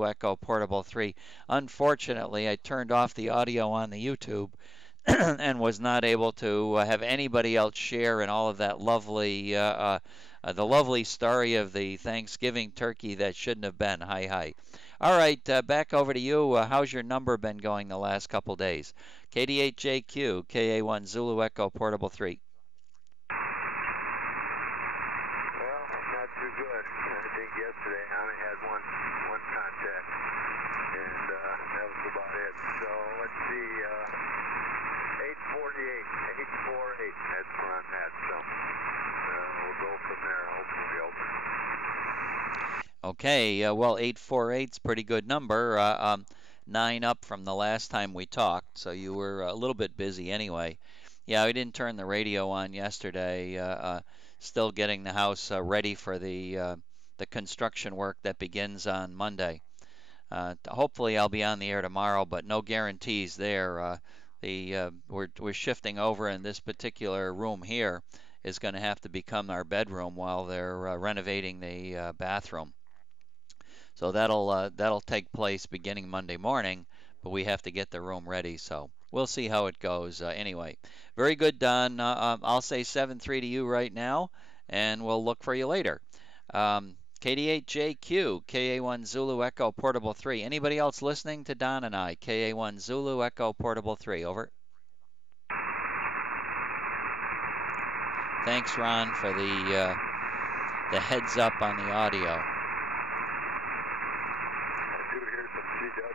Zulu Echo Portable 3. Unfortunately, I turned off the audio on the YouTube and was not able to have anybody else share in all of that lovely, the lovely story of the Thanksgiving turkey that shouldn't have been. Hi, hi. All right, back over to you. How's your number been going the last couple days? KD8JQ, KA1 Zulu Echo Portable 3. Well, not too good. I think yesterday I only had one contact, and that was about it. So let's see, 848, that's where I'm at. So we'll go from there. Hopefully open. Okay, well, 848's pretty good number. 9 up from the last time we talked, so you were a little bit busy anyway. Yeah, we didn't turn the radio on yesterday. Still getting the house ready for the construction work that begins on Monday. Hopefully, I'll be on the air tomorrow, but no guarantees there. We're shifting over, and this particular room here is going to have to become our bedroom while they're renovating the bathroom. So that'll take place beginning Monday morning, but we have to get the room ready. So we'll see how it goes. Anyway, very good, Don. I'll say 7-3 to you right now, and we'll look for you later. KD8JQ, KA1 Zulu Echo Portable 3. Anybody else listening to Don and I? KA1 Zulu Echo Portable 3. Over. Thanks, Ron, for the heads up on the audio.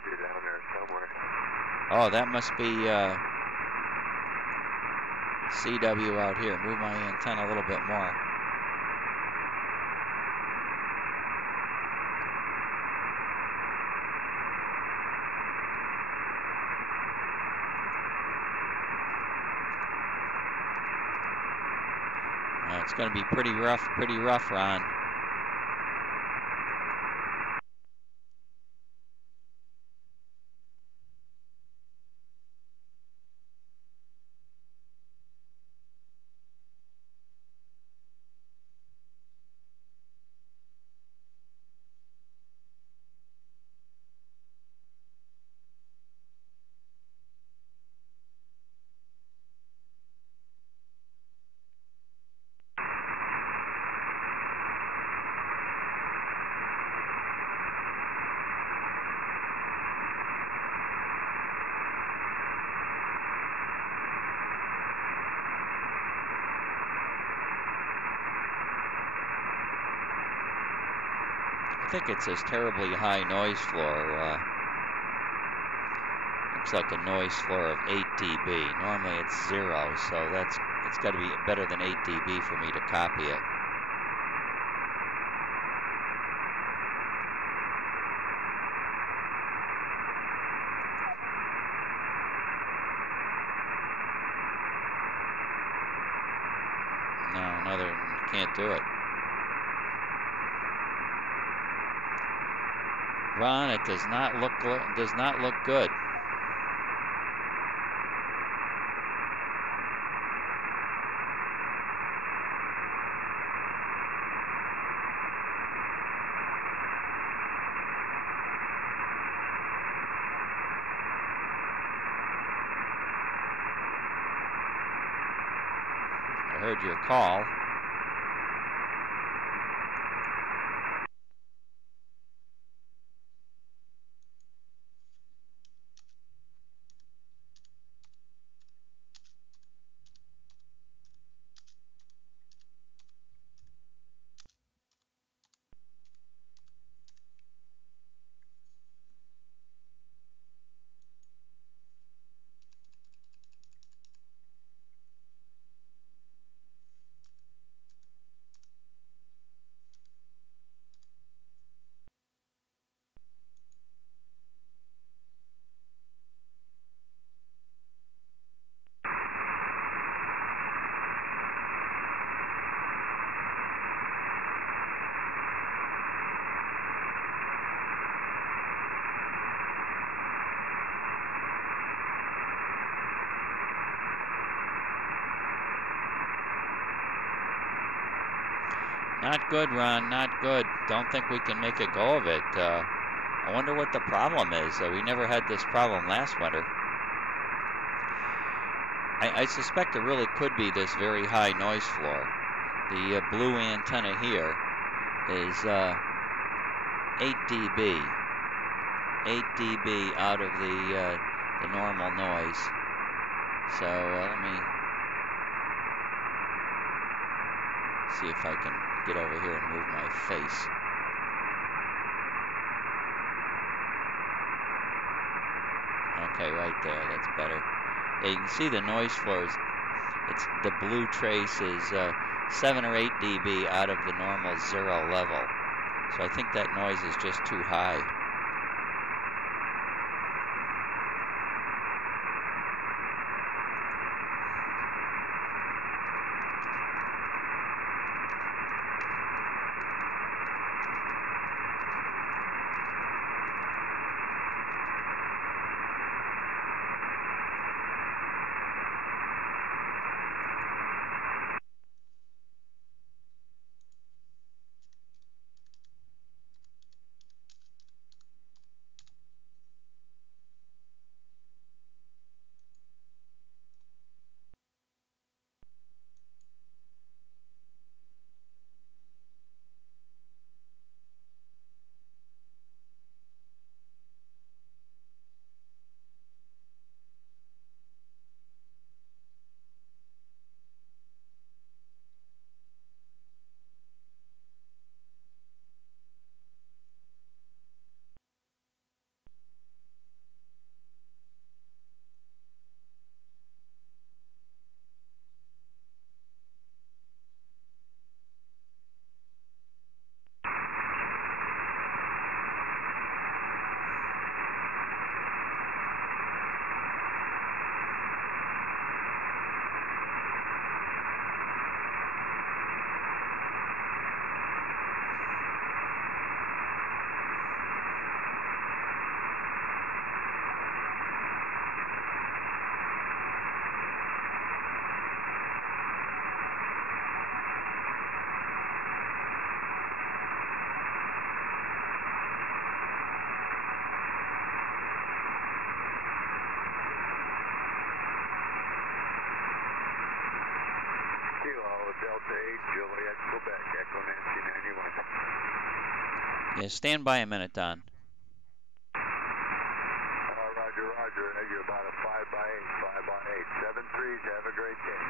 Down there somewhere. Oh, that must be CW out here. Move my antenna a little bit more. It's going to be pretty rough, Ron. I think it says terribly high noise floor. Looks like a noise floor of 8 dB. Normally it's 0, so it's got to be better than 8 dB for me to copy it. No, can't do it. Ron, it does not look good. I heard your call. Not good, Ron, not good. Don't think we can make a go of it. I wonder what the problem is. We never had this problem last winter. I suspect it really could be this very high noise floor. The blue antenna here is 8 dB. 8 dB out of the normal noise. So let me see if I can get over here and move my face. Okay, right there, that's better. Yeah, you can see the noise floor is, the blue trace is 7 or 8 dB out of the normal 0 level. So I think that noise is just too high. Delta 8, Juliet, Quebec, Echo Nancy 91. Yeah, stand by a minute, Don. Roger, roger. You're about a 5x8, 5x8. 7-3s, have a great day.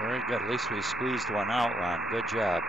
Very good. At least we squeezed one out, Ron. Good job.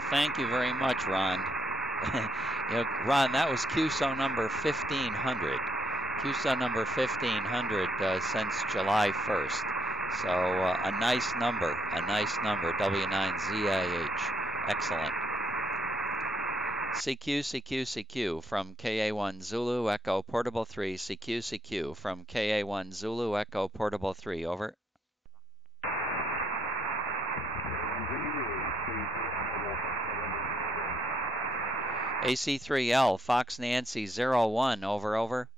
Well, thank you very much, Ron. Ron, that was QSO number 1500. QSO number 1500 since July 1st. So a nice number, W9ZIH. Excellent. CQ, CQ, CQ from KA1 Zulu Echo Portable 3. CQ, CQ from KA1 Zulu Echo Portable 3. Over. AC3L Fox Nancy 01. Over, over.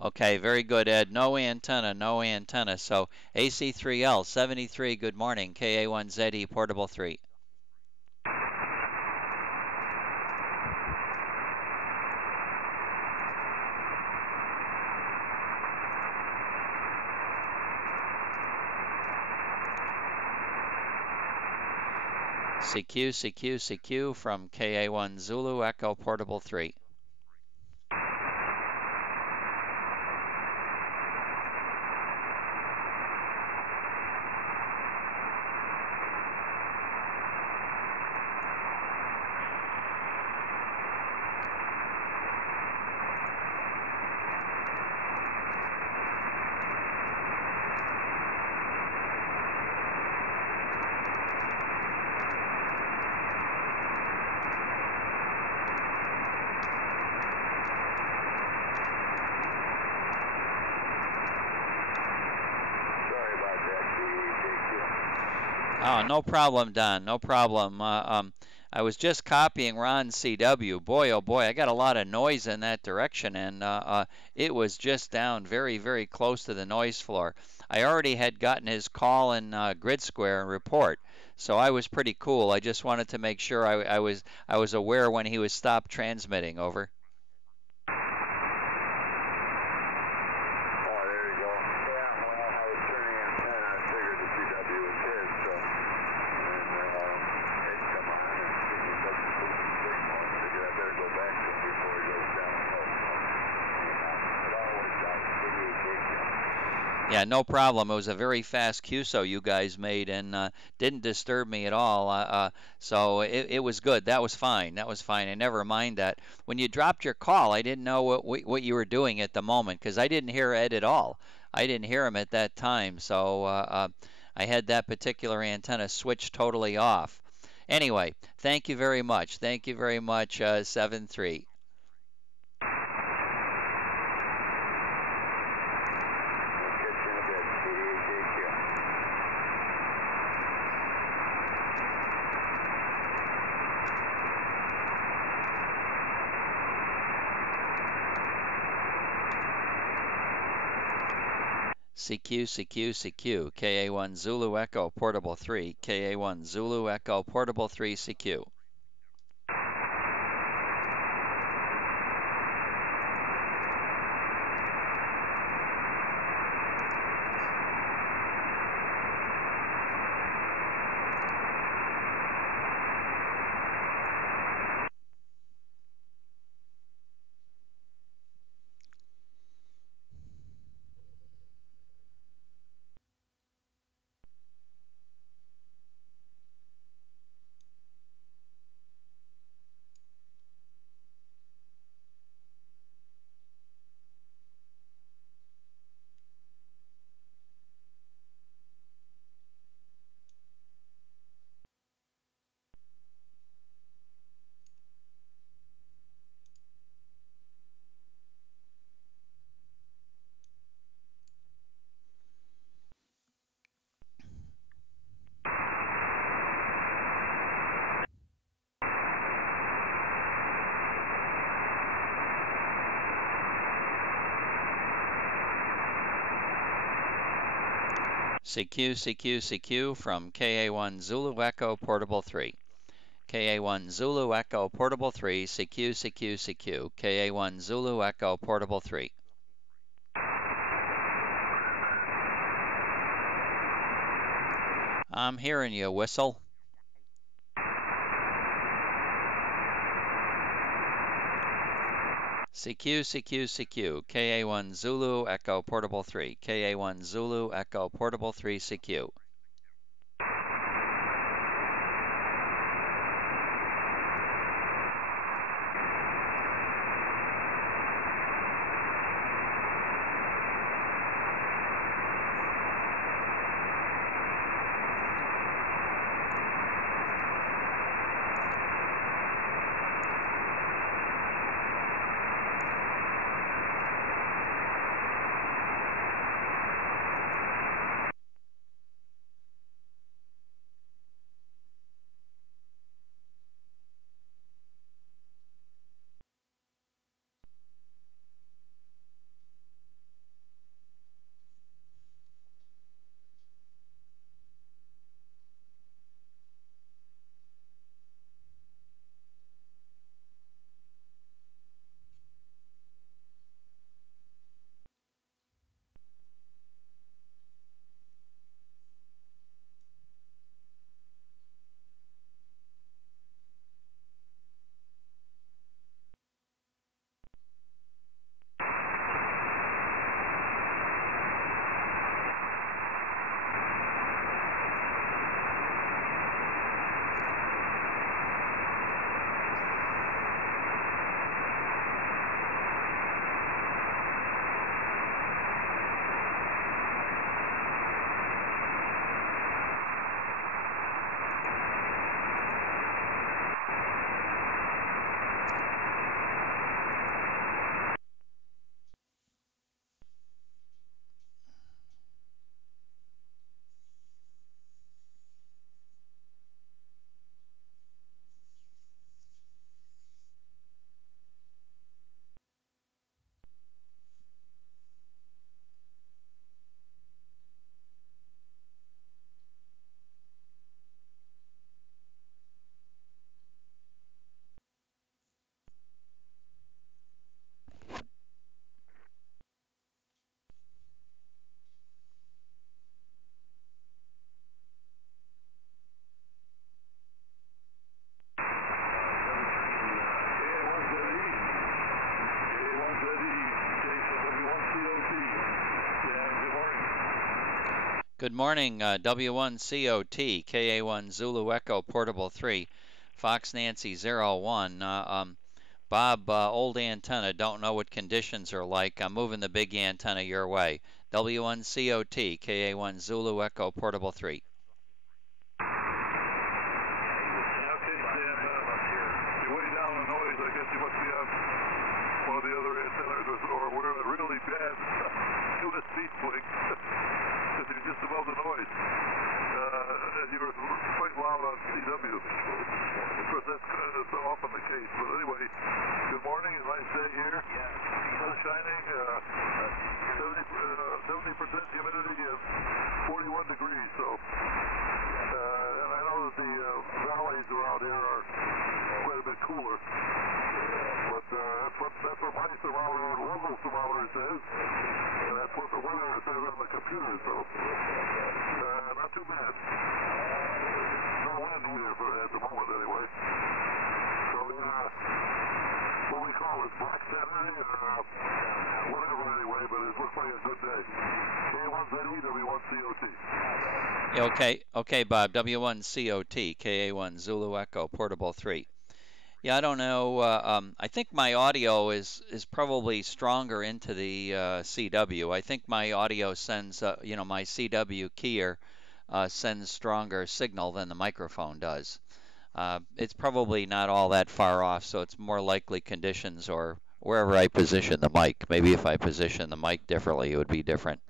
Okay, very good, Ed. No antenna, no antenna. So AC3L 73, good morning. KA1ZE Portable 3. CQ, CQ, CQ from KA1 Zulu Echo Portable 3. Oh, no problem, Don. No problem. I was just copying Ron's CW. Boy, oh boy, I got a lot of noise in that direction, and it was just down very, very close to the noise floor. I already had gotten his call in grid square and report, so I was pretty cool. I just wanted to make sure I was aware when he was stopped transmitting. Over. Yeah, no problem. It was a very fast QSO you guys made and didn't disturb me at all. So it was good. That was fine. That was fine. I never mind that. When you dropped your call, I didn't know what you were doing at the moment because I didn't hear Ed at all. I didn't hear him at that time. So I had that particular antenna switched totally off. Anyway, thank you very much. Thank you very much, 7-3. CQ, CQ, CQ, KA1 Zulu Echo Portable 3, KA1 Zulu Echo Portable 3, CQ. CQ, CQ, CQ from KA1 Zulu Echo Portable 3. KA1 Zulu Echo Portable 3, CQ, CQ, CQ, KA1 Zulu Echo Portable 3. I'm hearing you, whistle. CQ, CQ, CQ. KA1 Zulu Echo Portable 3. KA1 Zulu Echo Portable 3 CQ. Good morning, W1COT, KA1 Zulu Echo Portable 3, Fox Nancy 01. Bob, old antenna, don't know what conditions are like. I'm moving the big antenna your way. W1COT, KA1 Zulu Echo Portable 3. Just above the noise. You were quite loud on CW. Of course, that's often the case. But anyway, good morning. A nice day here. Sun shining. 70% humidity and 41 degrees. So, and I know that the valleys around here are quite a bit cooler. But that's what my thermometer, local thermometer says. And that's what the weather says on the computer. So, not too bad. No wind here at the moment, anyway. So, what we call this Black Saturday, whatever, anyway, but it looks like a good day. K1ZE, W1COT. Okay, Bob, W1COT, KA1 Zulu Echo Portable 3. Yeah, I don't know. I think my audio is probably stronger into the CW. I think my audio sends, my CW keyer sends stronger signal than the microphone does. It's probably not all that far off, so it's more likely conditions or wherever I position the mic. Maybe if I position the mic differently, it would be different.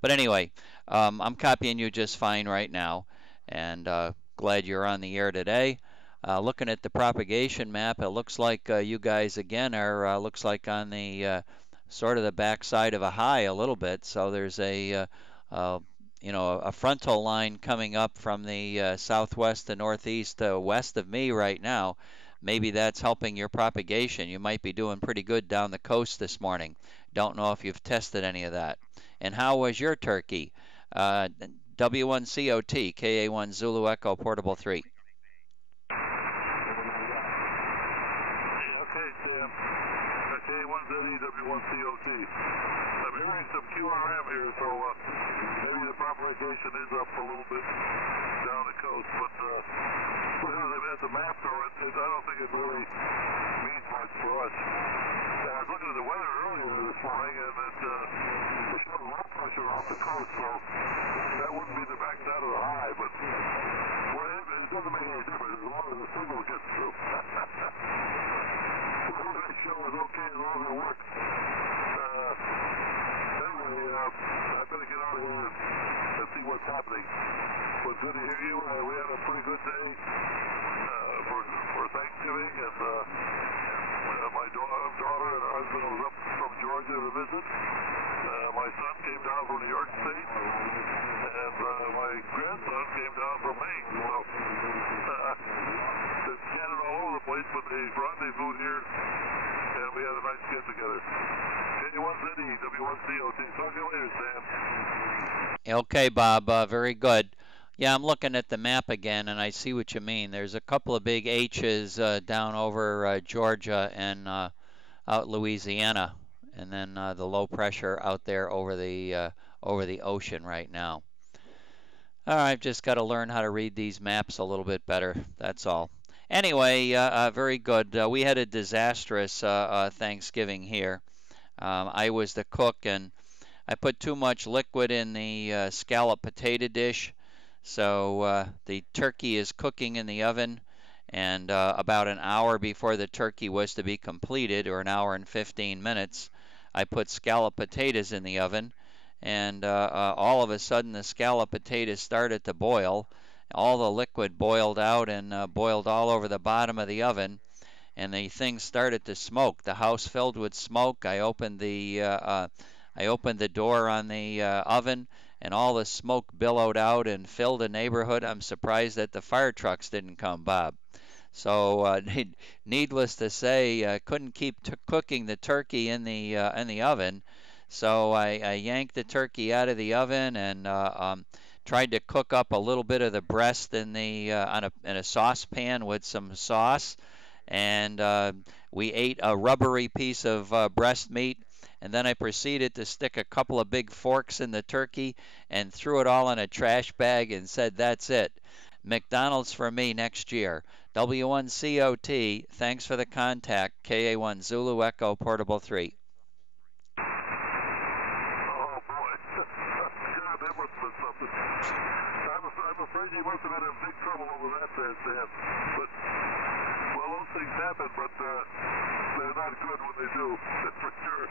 But anyway, I'm copying you just fine right now, and glad you're on the air today. Looking at the propagation map, it looks like you guys again are looks like on the sort of the backside of a high a little bit. So there's a a frontal line coming up from the southwest to northeast west of me right now. Maybe that's helping your propagation. You might be doing pretty good down the coast this morning. Don't know if you've tested any of that. And how was your turkey? W1COT, KA1 Zulu Echo Portable 3. Okay, Sam. K1ZE, W1COT. I'm hearing some QRM here, so maybe the propagation is up a little bit down the coast, but looking at the map, though, I don't think it really means much for us. I was looking at the weather earlier this morning, and it showed low pressure off the coast, so that wouldn't be the backside of the high, but well, it doesn't make any difference as long as the signal gets through. The show is okay as long as it works. Anyway, I better get out of here and see what's happening. It was good to hear you. We had a pretty good day for Thanksgiving, and my daughter and her husband was up from Georgia to visit. My son came down from New York State, and my grandson came down from Maine. So it's scattered all over the place, but they rendezvoused here, and we had a nice get together. N1ZE, W1COT. Talk to you later, Sam. Okay, Bob. Very good. Yeah, I'm looking at the map again, and I see what you mean. There's a couple of big H's down over Georgia and out Louisiana, and then the low pressure out there over the ocean right now. All right, I've just got to learn how to read these maps a little bit better. That's all. Anyway, very good. We had a disastrous Thanksgiving here. I was the cook, and I put too much liquid in the scallop potato dish. So the turkey is cooking in the oven, and about an hour before the turkey was to be completed, or an hour and 15 minutes, I put scallop potatoes in the oven, and all of a sudden the scallop potatoes started to boil. All the liquid boiled out and boiled all over the bottom of the oven, and the thing started to smoke. The house filled with smoke. I opened the door on the oven, and all the smoke billowed out and filled the neighborhood. I'm surprised that the fire trucks didn't come, Bob. So needless to say, couldn't keep cooking the turkey in the oven. So I yanked the turkey out of the oven and tried to cook up a little bit of the breast in a saucepan with some sauce, and we ate a rubbery piece of breast meat. And then I proceeded to stick a couple of big forks in the turkey and threw it all in a trash bag and said, "That's it. McDonald's for me next year." W1COT, thanks for the contact. KA1 Zulu Echo Portable 3. Oh, boy. God, that must have been something. I'm afraid you must have been in big trouble over that there, Sam. But, well, those things happen, but they're not good when they do, that's for sure.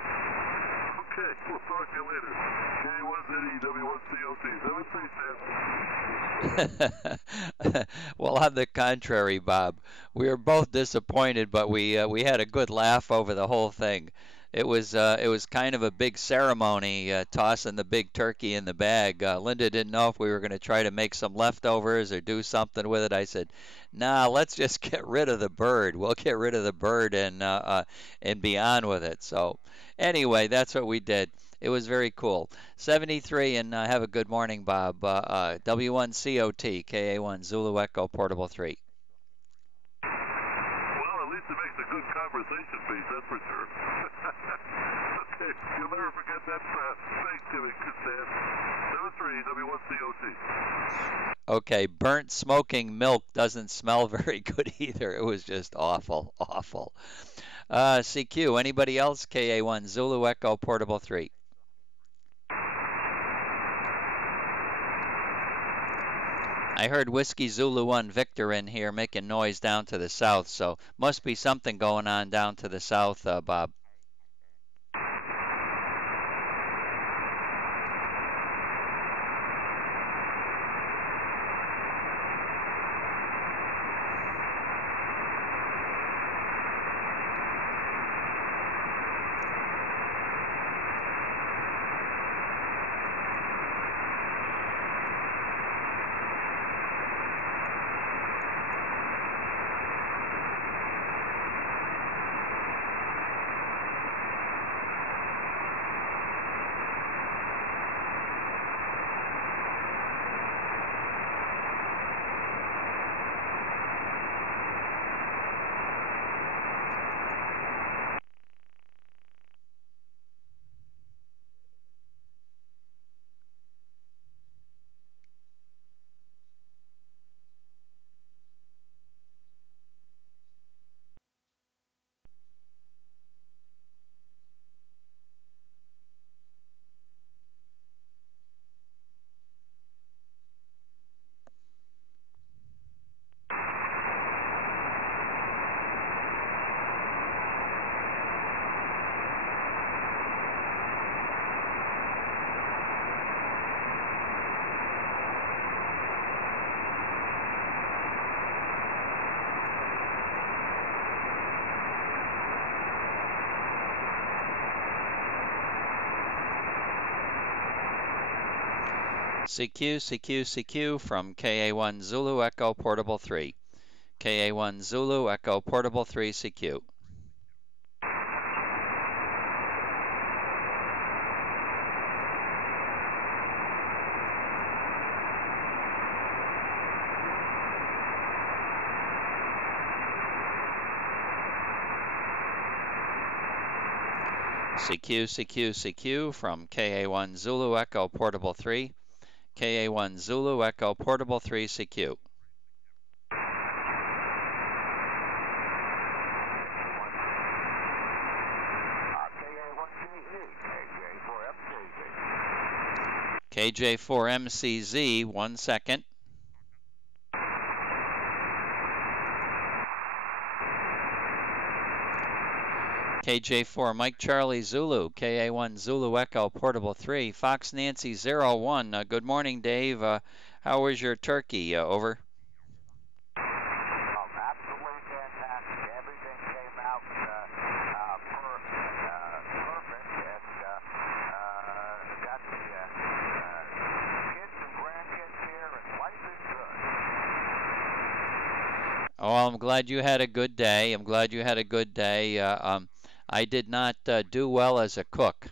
Okay, we'll talk to you later. K1ZE, W1COT. 7-3, Sam. Well, on the contrary, Bob, we were both disappointed, but we had a good laugh over the whole thing. It was kind of a big ceremony, tossing the big turkey in the bag. Linda didn't know if we were going to try to make some leftovers or do something with it. I said, "Nah, let's just get rid of the bird. We'll get rid of the bird and be on with it." So anyway, that's what we did. It was very cool. 73, and have a good morning, Bob. W1COT, KA1 Zulu Echo Portable 3. Well, at least it makes a good conversation piece, that's for sure. Okay, you'll never forget that Thanksgiving, Sam. 7-3, W1COT. Okay, burnt smoking milk doesn't smell very good either. It was just awful, awful. CQ, anybody else? KA1 Zulu Echo Portable 3. I heard Whiskey Zulu 1 Victor in here making noise down to the south, so must be something going on down to the south, Bob. CQ, CQ, CQ from KA1 Zulu Echo Portable 3. KA1 Zulu Echo Portable 3 CQ. CQ, CQ, CQ from KA1 Zulu Echo Portable 3. KA1 Zulu Echo Portable 3 CQ. KJ4MCZ, 1 second. KJ4 Mike Charlie Zulu, KA1 Zulu Echo Portable 3, Fox Nancy 01. Good morning, Dave. How was your turkey? Over. Absolutely fantastic. Everything came out perfect, and got the kids and grandkids here, and life is good. Oh, I'm glad you had a good day. I'm glad you had a good day. I did not do well as a cook.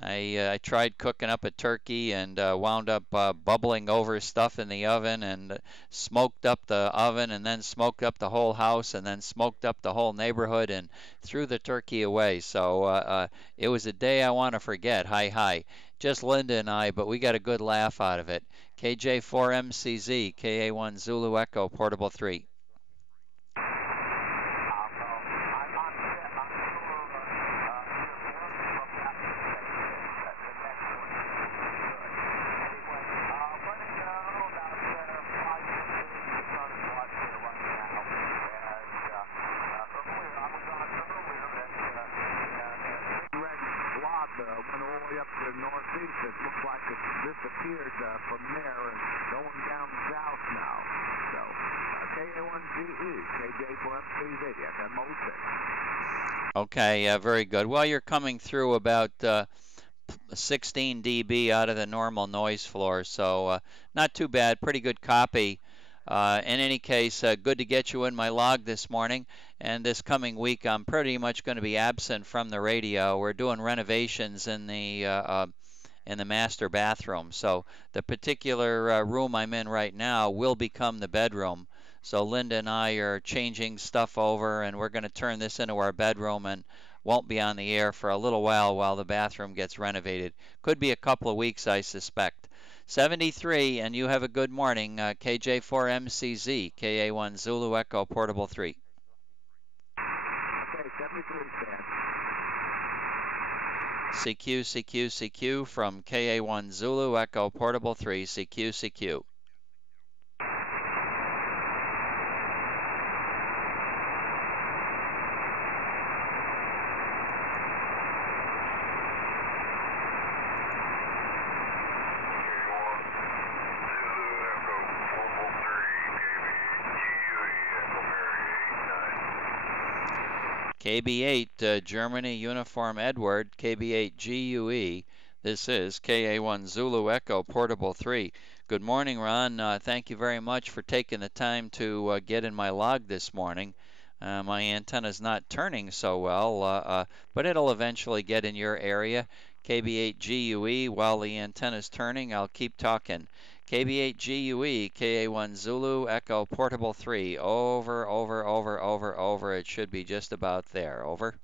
I tried cooking up a turkey and wound up bubbling over stuff in the oven and smoked up the oven and then smoked up the whole house and then smoked up the whole neighborhood and threw the turkey away. So it was a day I want to forget. Hi. Just Linda and I, but we got a good laugh out of it. KJ4MCZ, KA1 Zulu Echo Portable 3. Went all the way up to the northeast. It looks like it disappeared from there and going down south now. So, KA1GE, KJ4MCZ, FM08. Okay, very good. Well, you're coming through about 16 dB out of the normal noise floor, so not too bad. Pretty good copy. In any case, good to get you in my log this morning. And this coming week, I'm pretty much going to be absent from the radio. We're doing renovations in the master bathroom. So the particular room I'm in right now will become the bedroom. So Linda and I are changing stuff over, and we're going to turn this into our bedroom and won't be on the air for a little while the bathroom gets renovated. Could be a couple of weeks, I suspect. 73, and you have a good morning. KJ4MCZ, KA1 Zulu Echo Portable 3. Okay, 73, Stan. CQ, CQ, CQ from KA1 Zulu Echo Portable 3, CQ, CQ. KB8 Germany Uniform Edward, KB8 GUE. This is KA1 Zulu Echo Portable 3. Good morning, Ron. Thank you very much for taking the time to get in my log this morning. My antenna's not turning so well, but it'll eventually get in your area. KB8 GUE, while the antenna's turning, I'll keep talking. KB8 GUE, KA1 Zulu Echo Portable 3. Over. It should be just about there. Over.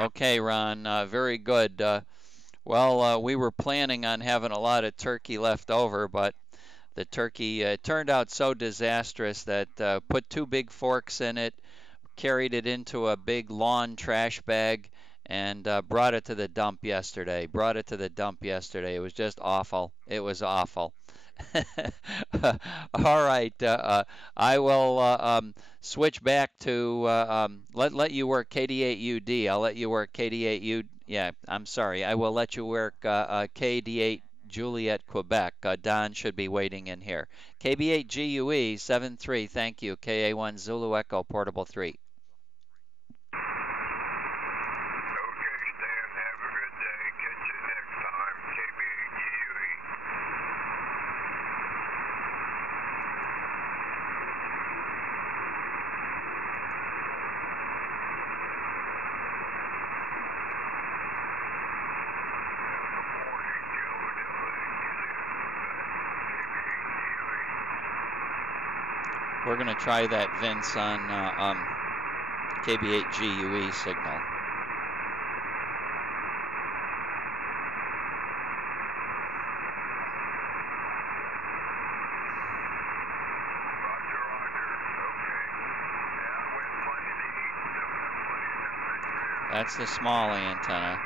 Okay, Ron, very good. Well, we were planning on having a lot of turkey left over, but the turkey turned out so disastrous that put 2 big forks in it, carried it into a big lawn trash bag, and brought it to the dump yesterday. It was just awful. It was awful. All right, I will switch back to let you work KD8UD. I'll let you work KD8U. Yeah, I'm sorry. I will let you work KD8 Juliet, Quebec. Don should be waiting in here. KB8GUE 73. Thank you. KA1 Zulu Echo Portable 3. We're going to try that, Vince, on KB8GUE signal. That's the small antenna.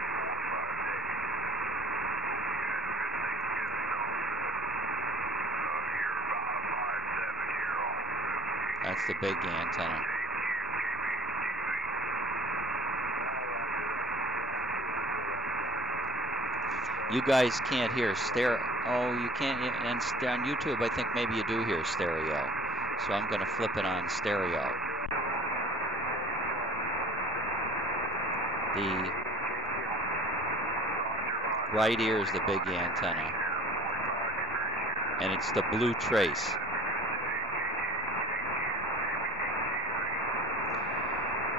That's the big antenna. You guys can't hear stereo. Oh, you can't. And on YouTube, I think maybe you do hear stereo. So I'm going to flip it on stereo. The right ear is the big antenna. And it's the blue trace.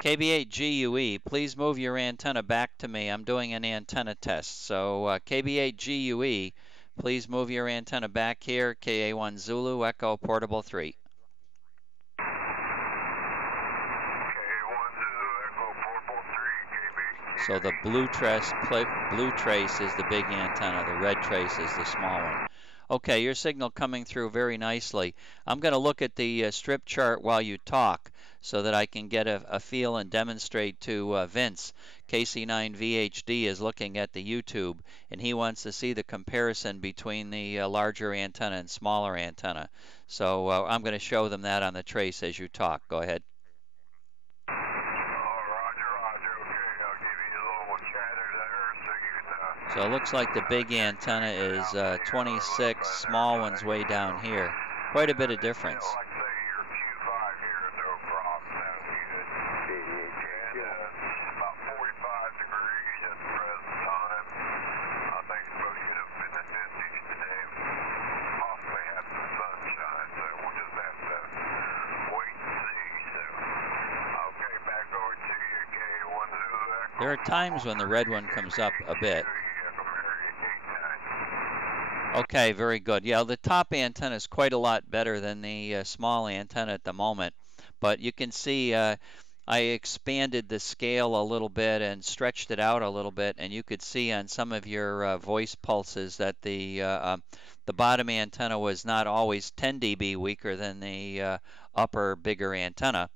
KB8GUE, please move your antenna back to me. I'm doing an antenna test. So KB8GUE, please move your antenna back here. KA1 Zulu Echo Portable 3. So the blue trace is the big antenna. The red trace is the small one. Okay, your signal coming through very nicely. I'm going to look at the strip chart while you talk so that I can get a feel and demonstrate to Vince. KC9VHD is looking at the YouTube, and he wants to see the comparison between the larger antenna and smaller antenna. So I'm going to show them that on the trace as you talk. Go ahead. So it looks like the big antenna is 26, small one's way down here. Quite a bit of difference. There are times when the red one comes up a bit. Okay, very good. Yeah, the top antenna is quite a lot better than the small antenna at the moment. But you can see I expanded the scale a little bit and stretched it out a little bit, and you could see on some of your voice pulses that the bottom antenna was not always 10 dB weaker than the upper, bigger antenna,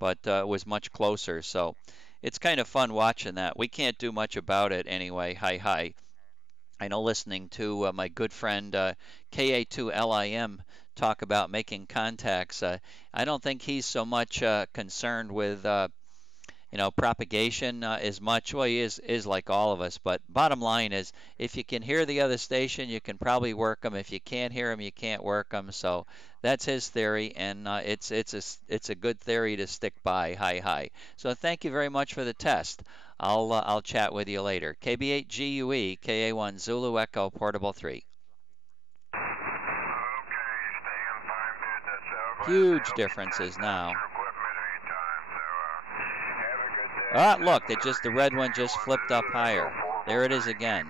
but was much closer. So it's kind of fun watching that. We can't do much about it anyway. Hi. I know listening to my good friend KA2LIM talk about making contacts, I don't think he's so much concerned with propagation as much. Well, he is like all of us, but bottom line is if you can hear the other station, you can probably work them. If you can't hear them, you can't work them. So that's his theory, and it's a good theory to stick by. Hi. So thank you very much for the test. I'll chat with you later. KB8GUE, KA1 Zulu Echo Portable 3. Huge differences now. Ah, look, the red one just flipped up higher. There it is again.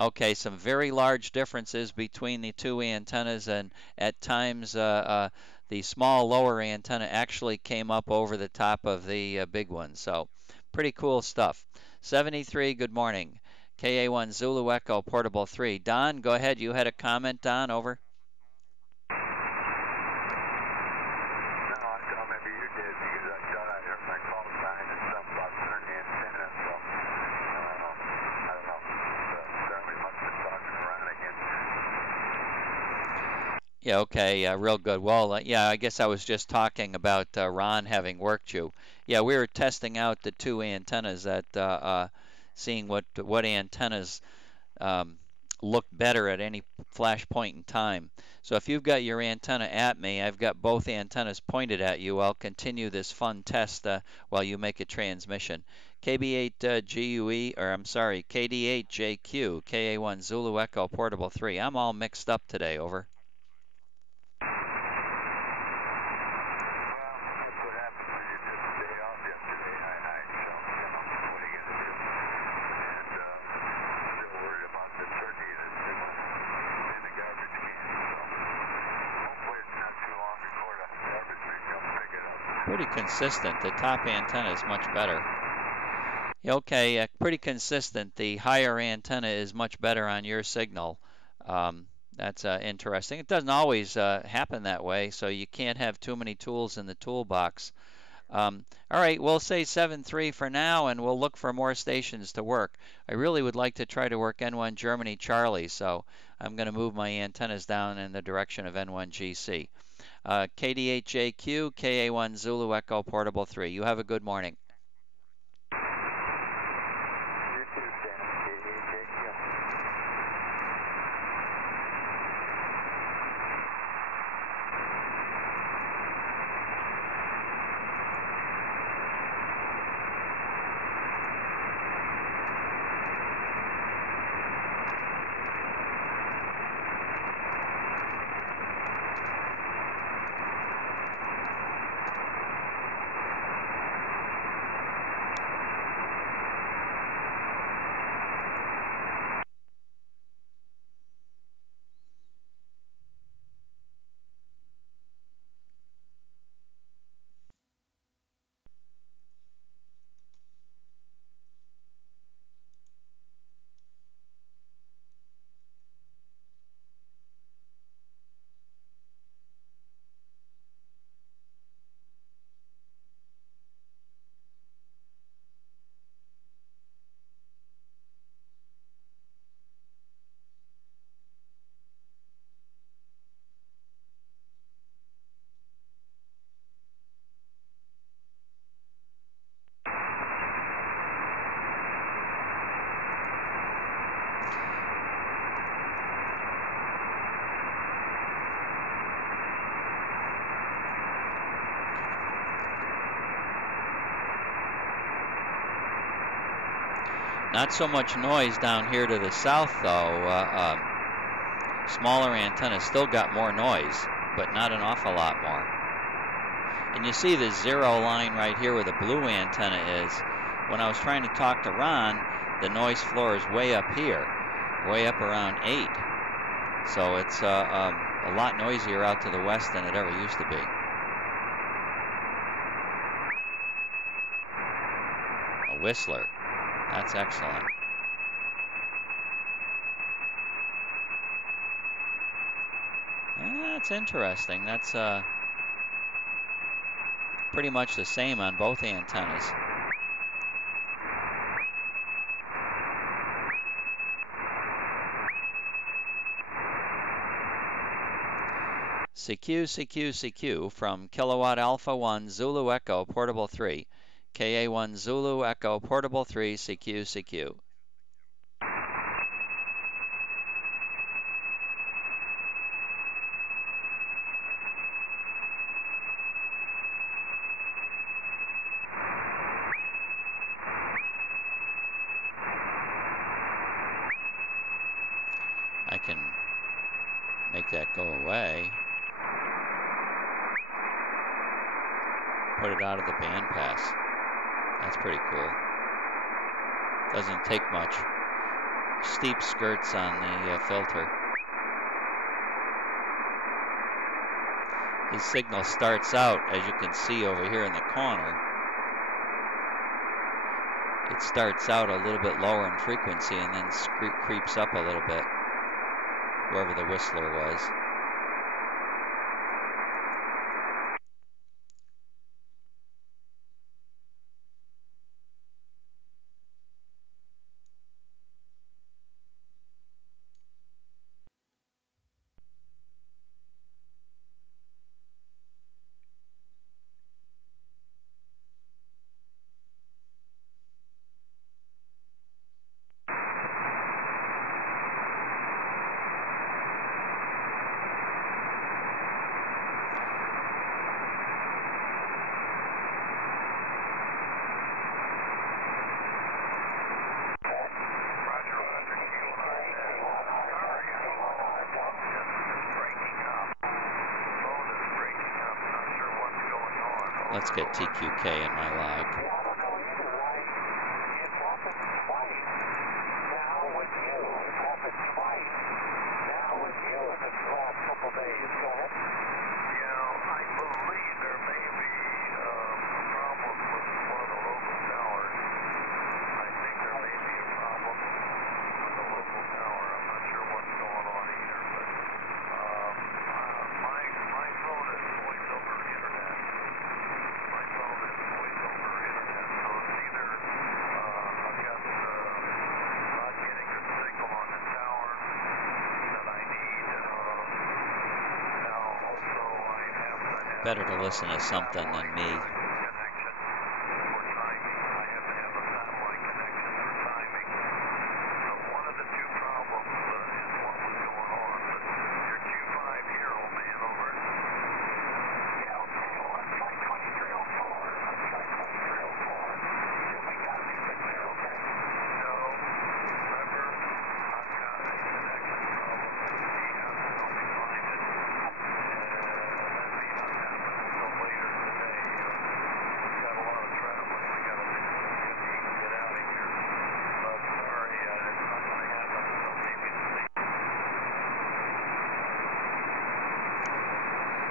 Okay, some very large differences between the two antennas, and at times the small lower antenna actually came up over the top of the big one. So pretty cool stuff. 73, good morning. KA1 Zulu Echo Portable 3. Don, go ahead. You had a comment, Don, over. No, I thought maybe you did because I Yeah, okay, real good. Well, yeah, I guess I was just talking about Ron having worked you. Yeah, we were testing out the two antennas seeing what antennas um, look better at any flash point in time. So if you've got your antenna at me, I've got both antennas pointed at you. I'll continue this fun test while you make a transmission. KB8GUE, or I'm sorry, KD8JQ, KA1 Zulu Echo Portable 3. I'm all mixed up today, over. Pretty consistent. The top antenna is much better. Okay, pretty consistent. The higher antenna is much better on your signal. That's interesting. It doesn't always happen that way, so you can't have too many tools in the toolbox. All right, we'll say 7-3 for now, and we'll look for more stations to work. I really would like to try to work N1 Germany Charlie, so I'm going to move my antennas down in the direction of N1 GC. KD8JQ, KA1 Zulu Echo Portable 3. You have a good morning. Not so much noise down here to the south, though. Smaller antennas still got more noise, but not an awful lot more. And you see the zero line right here where the blue antenna is. When I was trying to talk to Ron, the noise floor is way up here, way up around 8. So it's a lot noisier out to the west than it ever used to be. A whistler. That's excellent. That's interesting. That's pretty much the same on both antennas. CQ from Kilowatt Alpha 1 Zulu Echo Portable 3. KA1 Zulu Echo Portable 3 CQ. I can make that go away. Put it out of the bandpass. That's pretty cool. Doesn't take much. Steep skirts on the filter. His signal starts out, as you can see over here in the corner. It starts out a little bit lower in frequency and then creeps up a little bit, wherever the whistler was. Let's get TQK in my log. Better to listen to something than me.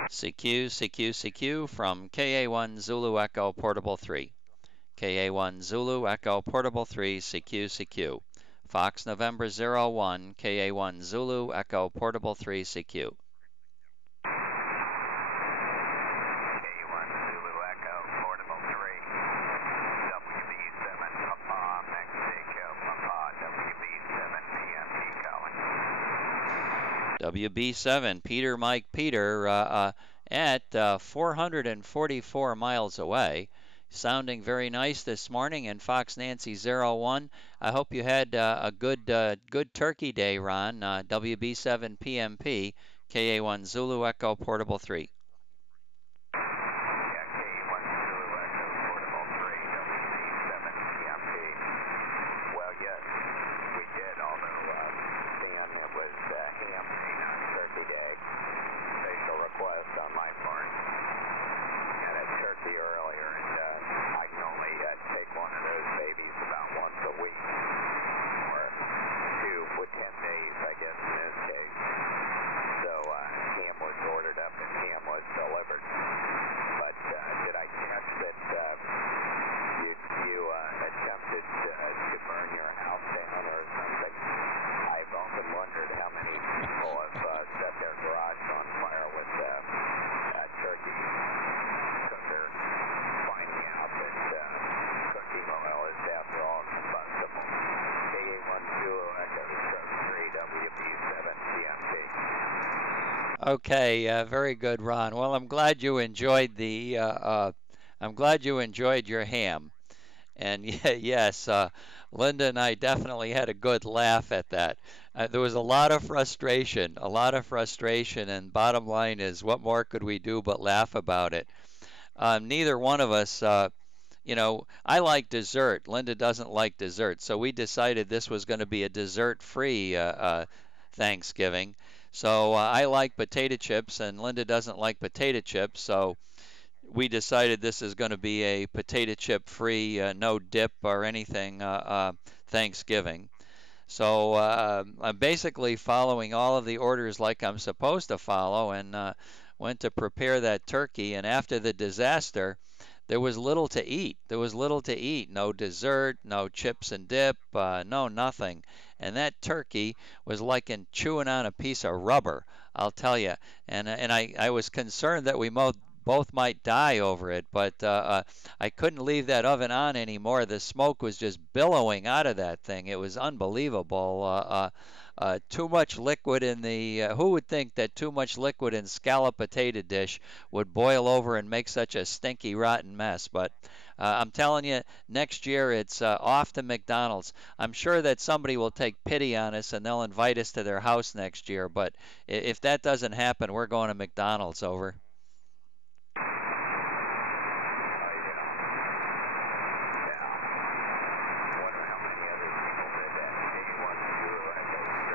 CQ, CQ, CQ from KA1 Zulu Echo Portable 3. KA1 Zulu Echo Portable 3, CQ, CQ. Fox November 01, KA1 Zulu Echo Portable 3, CQ. WB7, Peter Mike Peter at 444 miles away. Sounding very nice this morning in Fox Nancy 01. I hope you had a good turkey day, Ron. WB7 PMP, KA1 Zulu Echo Portable 3. Okay, very good, Ron. Well, I'm glad you enjoyed the. I'm glad you enjoyed your ham, and yes, Linda and I definitely had a good laugh at that. There was a lot of frustration, and bottom line is, what more could we do but laugh about it? Neither one of us, I like dessert. Linda doesn't like dessert, so we decided this was going to be a dessert-free Thanksgiving. So I like potato chips, and Linda doesn't like potato chips, so we decided this is going to be a potato chip free, no dip or anything Thanksgiving. So I'm basically following all of the orders like I'm supposed to follow, and went to prepare that turkey. And after the disaster, there was little to eat. No dessert, no chips and dip, no nothing. And that turkey was like chewing on a piece of rubber, I'll tell you. And I was concerned that we both might die over it, but I couldn't leave that oven on anymore. The smoke was just billowing out of that thing. It was unbelievable. Too much liquid in the, who would think that too much liquid in scallop potato dish would boil over and make such a stinky, rotten mess? But I'm telling you, next year it's off to McDonald's. I'm sure that somebody will take pity on us and they'll invite us to their house next year. But if that doesn't happen, we're going to McDonald's. Over.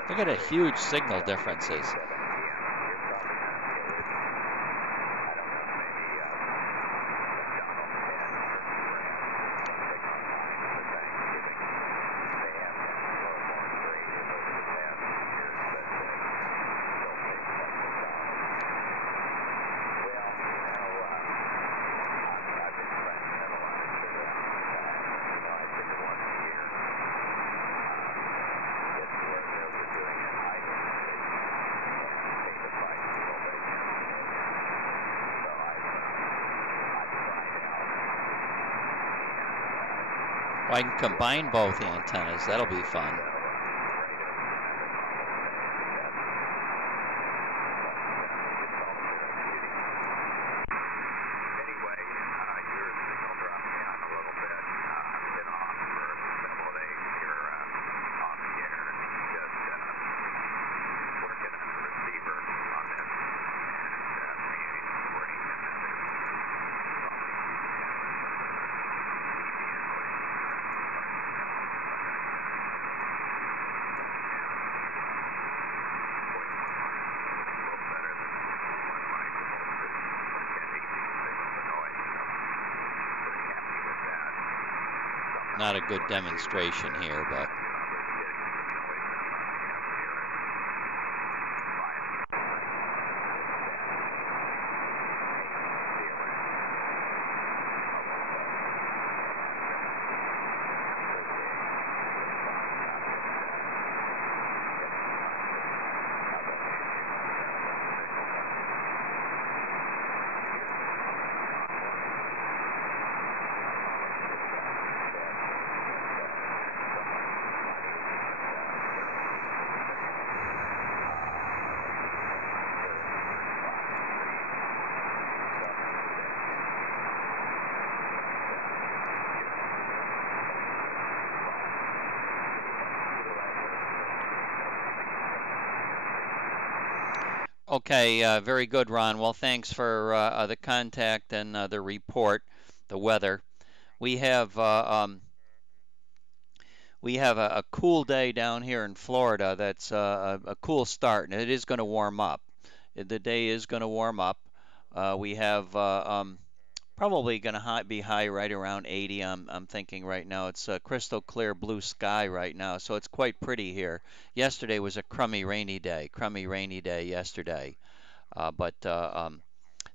Look at the huge signal differences. Well, I can combine both antennas. That'll be fun. Not a good demonstration here, but okay, very good, Ron. Well, thanks for the contact and the report, the weather. We have a cool day down here in Florida. That's a cool start, and it is going to warm up. The day is going to warm up. We have probably going to be high right around 80. I'm thinking right now. It's a crystal clear blue sky right now, so it's quite pretty here. Yesterday was a crummy rainy day yesterday. But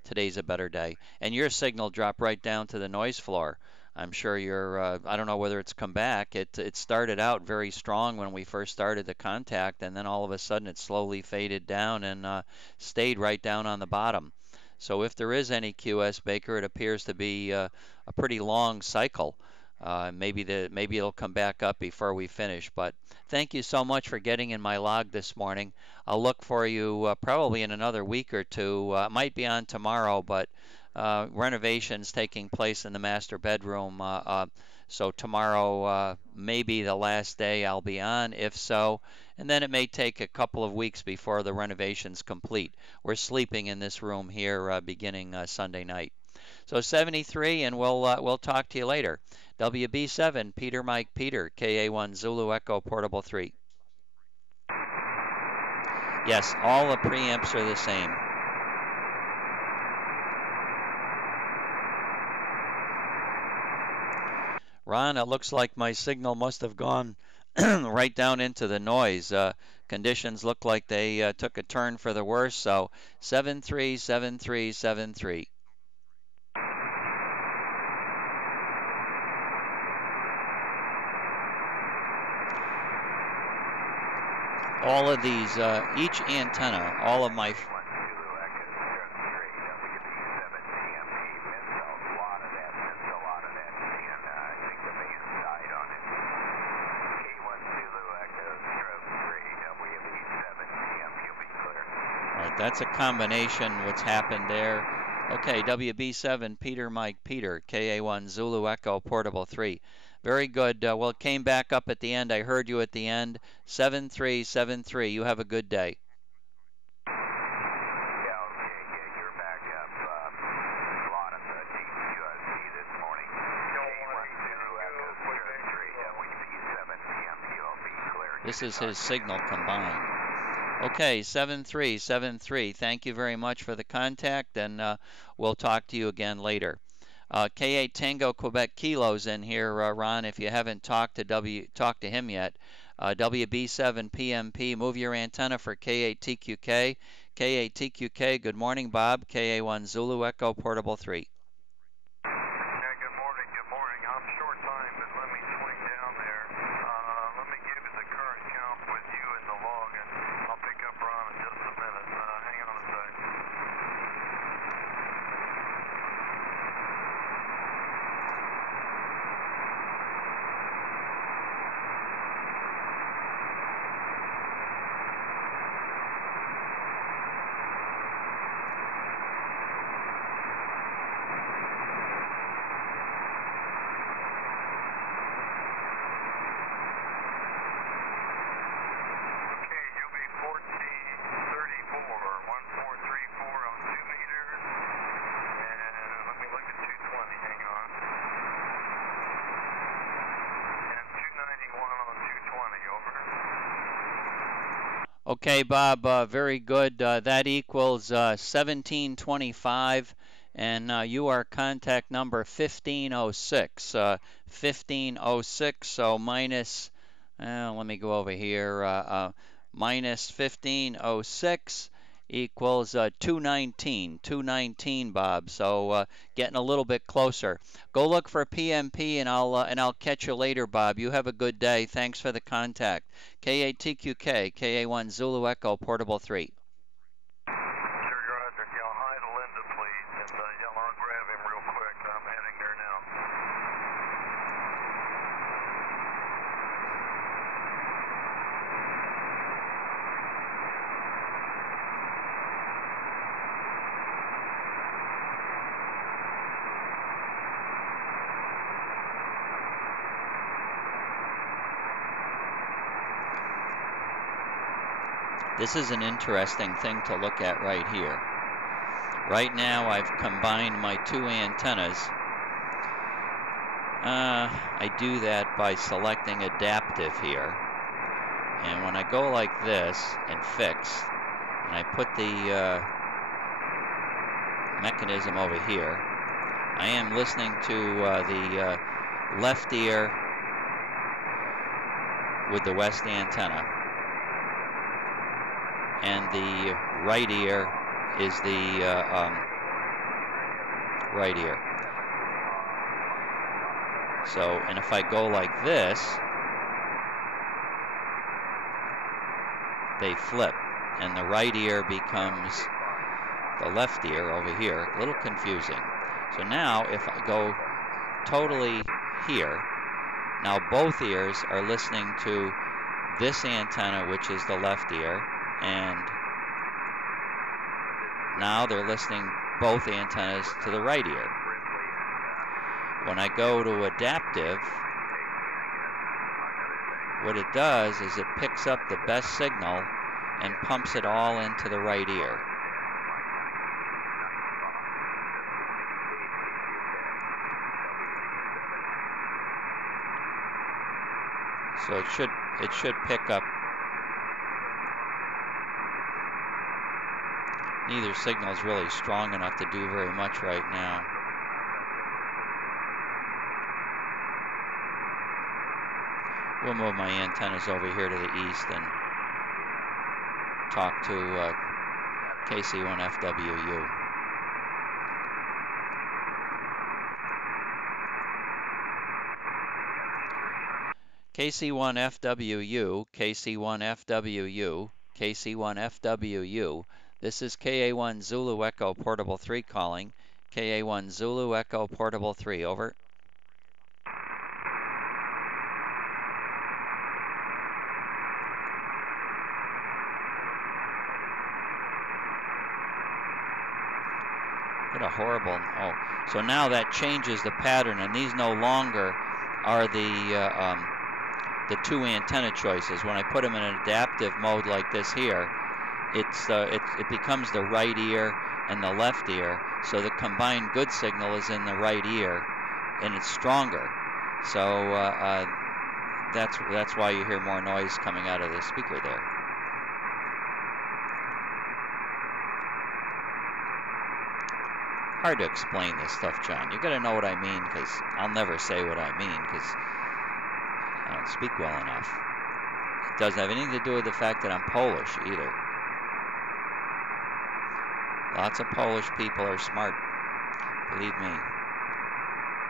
today's a better day. And your signal dropped right down to the noise floor. I'm sure I don't know whether it's come back. It started out very strong when we first started the contact, and then all of a sudden it slowly faded down and stayed right down on the bottom. So if there is any QS Baker, it appears to be a pretty long cycle. Maybe it'll come back up before we finish. But thank you so much for getting in my log this morning. I'll look for you probably in another week or two. It might be on tomorrow, but renovations taking place in the master bedroom. So tomorrow may be the last day I'll be on, if so. And then it may take a couple of weeks before the renovation's complete. We're sleeping in this room here beginning Sunday night. So 73, and we'll talk to you later. WB7, Peter Mike Peter, KA1 Zulu Echo Portable 3. Yes, all the preamps are the same. Ron, it looks like my signal must have gone right down into the noise. Conditions look like they took a turn for the worse, so 737373. All of these, each antenna, all of my that's a combination what's happened there. Okay, WB7, Peter Mike Peter, KA1 Zulu Echo Portable 3. Very good. Well, it came back up at the end. I heard you at the end. 7373. You have a good day. Yeah, okay. Yeah, you're back up. A lot of the DQSC this morning. This is his signal combined. Okay, 7373. Thank you very much for the contact, and we'll talk to you again later. K8 Tango Quebec Kilo's in here, Ron. If you haven't talked to him yet, WB7 PMP. Move your antenna for K8 TQK. K8 TQK. Good morning, Bob. KA1 Zulu Echo Portable 3. Yeah, good morning. Good morning. I'm short time, but let me swing down there. Let me give you the current count with you in the log, and I'll pick up Ron in just a minute. Hang on a sec. Okay, Bob, very good. That equals 1725, and you are contact number 1506. 1506, so minus, let me go over here, minus 1506 equals 219. 219, Bob, so getting a little bit closer. Go look for PMP, and I'll catch you later, Bob. You have a good day. Thanks for the contact. KATQK, KA1 Zulu Echo, Portable 3. Sure, Roger. Yeah, hi to Linda, please. And yeah, I'll grab him real quick. I'm heading there now. This is an interesting thing to look at right here. Right now I've combined my two antennas. I do that by selecting adaptive here. And when I go like this and fix, and I put the mechanism over here, I am listening to the left ear with the west antenna, and the right ear is the right ear. So, and if I go like this, they flip, and the right ear becomes the left ear over here. A little confusing. So now if I go totally here, now both ears are listening to this antenna, which is the left ear, and now they're listening both antennas to the right ear. When I go to adaptive, what it does is it picks up the best signal and pumps it all into the right ear. So it should pick up. Neither signal is really strong enough to do very much right now. We'll move my antennas over here to the east and talk to KC1FWU. KC1FWU, KC1FWU, KC1FWU. This is KA1 Zulu Echo Portable 3 calling. KA1 Zulu Echo Portable 3, over. What a horrible, oh, so now that changes the pattern, and these no longer are the two antenna choices. When I put them in an adaptive mode like this here, it becomes the right ear and the left ear, so the combined good signal is in the right ear, and it's stronger. So that's why you hear more noise coming out of the speaker there. Hard to explain this stuff, John. You got to know what I mean, because I'll never say what I mean, because I don't speak well enough. It doesn't have anything to do with the fact that I'm Polish either. Lots of Polish people are smart, believe me.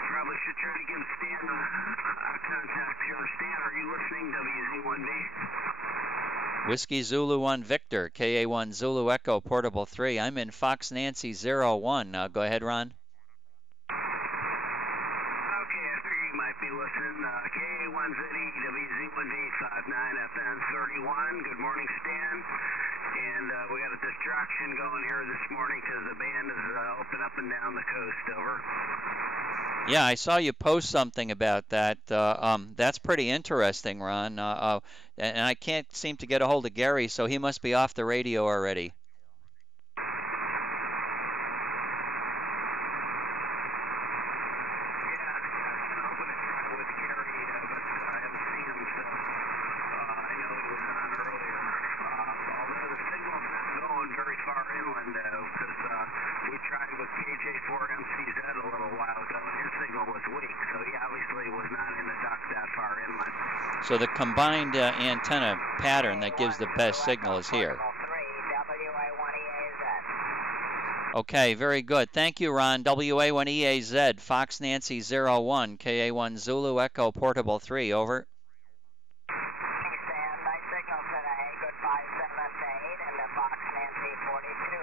Probably should try to give Stan a contact here. Stan, are you listening? WZ1V. Whiskey Zulu 1 Victor, KA1 Zulu Echo Portable 3. I'm in Fox Nancy 01. Go ahead, Ron. Okay, I figure you might be listening. KA1ZE, WZ1V, 59FM31. Good morning, Stan. And we got a distraction going here this morning because the band is up and down the coast, over. Yeah, I saw you post something about that. That's pretty interesting, Ron. And I can't seem to get a hold of Gary, so he must be off the radio already. with KJ4MCZ a little while ago, and his signal was weak, so he obviously was not in the ducks that far inland. So the combined antenna pattern that gives the best signal is here. Okay, very good. Thank you, Ron. WA1EAZ, Fox Nancy 01, KA1 Zulu Echo Portable 3, over. Nice signal today. Good 578 and the Fox Nancy 42.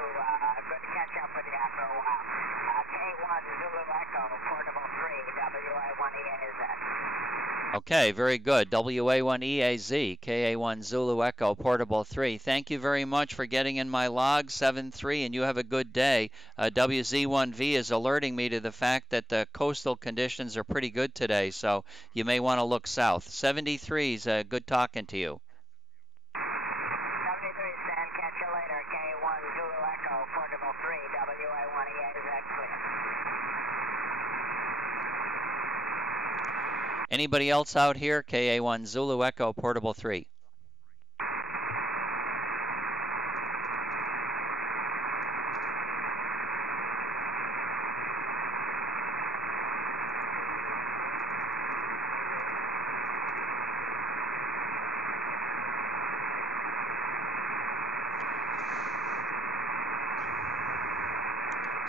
Good catch up with you after a while. K1 Zulu Echo Portable 3, WA1EAZ. Okay, very good. WA1EAZ, KA1 Zulu Echo Portable 3. Thank you very much for getting in my log, 7-3, and you have a good day. WZ1V is alerting me to the fact that the coastal conditions are pretty good today, so you may want to look south. 73 is good talking to you. 73, Stan. Catch you later. K1 Zulu Echo Portable 3, WA1EAZ clear. Anybody else out here? KA1 Zulu Echo Portable 3.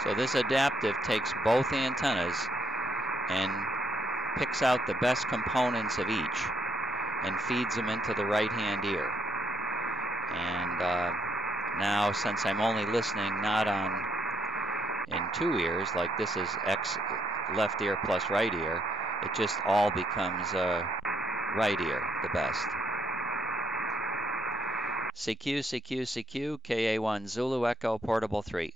So this adaptive takes both antennas and picks out the best components of each and feeds them into the right-hand ear. And now, since I'm only listening not on in two ears, like this is X left ear plus right ear, it just all becomes right ear, the best. CQ, CQ, CQ, KA1 Zulu Echo Portable 3.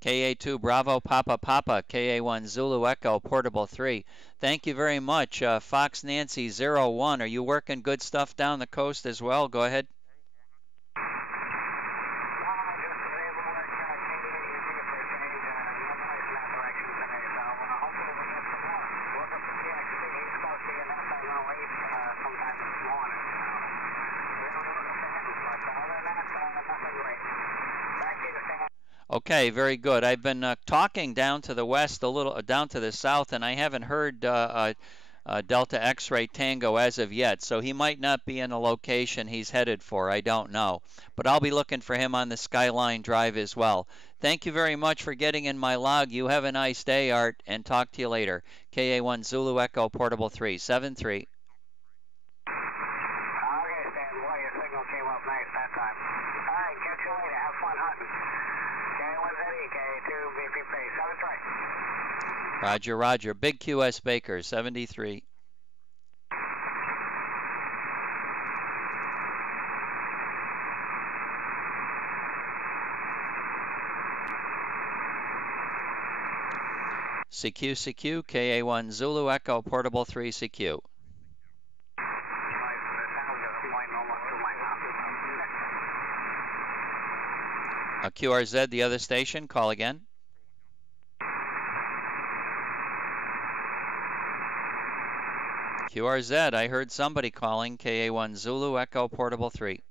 KA2 Bravo Papa Papa, KA1 Zulu Echo Portable 3. Thank you very much. Fox Nancy 01, are you working good stuff down the coast as well? Go ahead. Okay, very good. I've been talking down to the west, a little down to the south, and I haven't heard Delta X-Ray Tango as of yet. So he might not be in a location he's headed for. I don't know. But I'll be looking for him on the Skyline Drive as well. Thank you very much for getting in my log. You have a nice day, Art, and talk to you later. KA1 Zulu Echo Portable 3, 73. Roger, Roger. Big QS Baker, 73. CQ, CQ, KA1 Zulu Echo Portable 3, CQ. QRZ, the other station, call again. QRZ, I heard somebody calling. KA1 Zulu Echo Portable 3.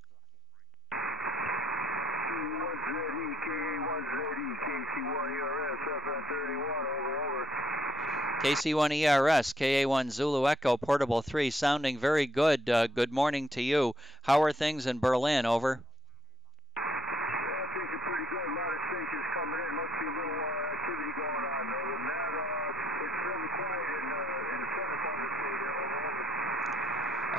KC1ERS, KA1 Zulu Echo Portable 3, sounding very good. Good morning to you. How are things in Berlin? Over.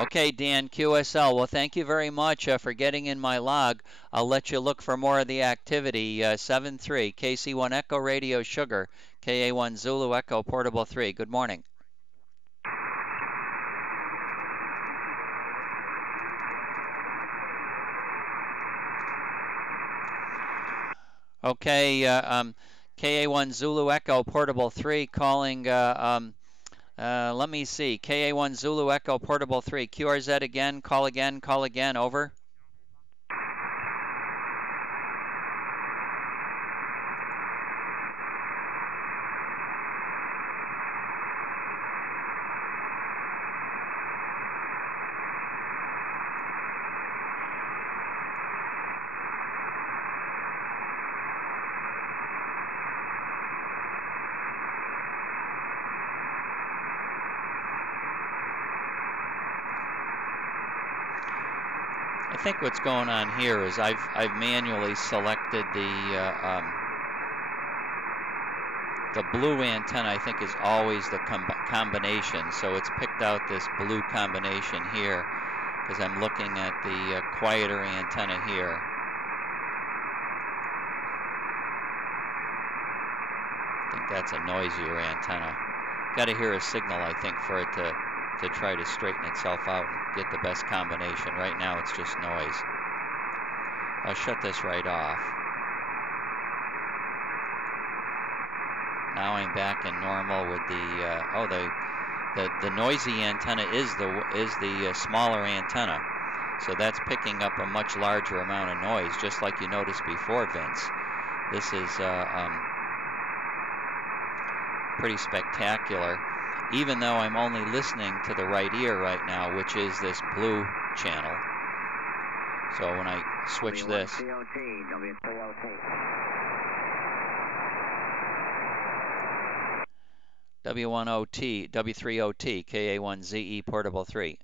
Okay, Dan, QSL. Well, thank you very much for getting in my log. I'll let you look for more of the activity. 7-3, KC1 Echo Radio Sugar, KA1 Zulu Echo Portable 3. Good morning. Okay, KA1 Zulu Echo Portable 3 calling... let me see. KA1 Zulu Echo Portable 3. QRZ again. Call again. Call again. Over. think what's going on here is I've manually selected the blue antenna. I think is always the combination, so it's picked out this blue combination here because I'm looking at the quieter antenna here. I think that's a noisier antenna. Got to hear a signal, I think, for it to try to straighten itself out and get the best combination. Right now it's just noise. I'll shut this right off. Now I'm back in normal with the noisy antenna is the smaller antenna. So that's picking up a much larger amount of noise, just like you noticed before, Vince. This is pretty spectacular, even though I'm only listening to the right ear right now, which is this blue channel. So when I switch this, W1OT, W3OT, KA1ZE portable 3.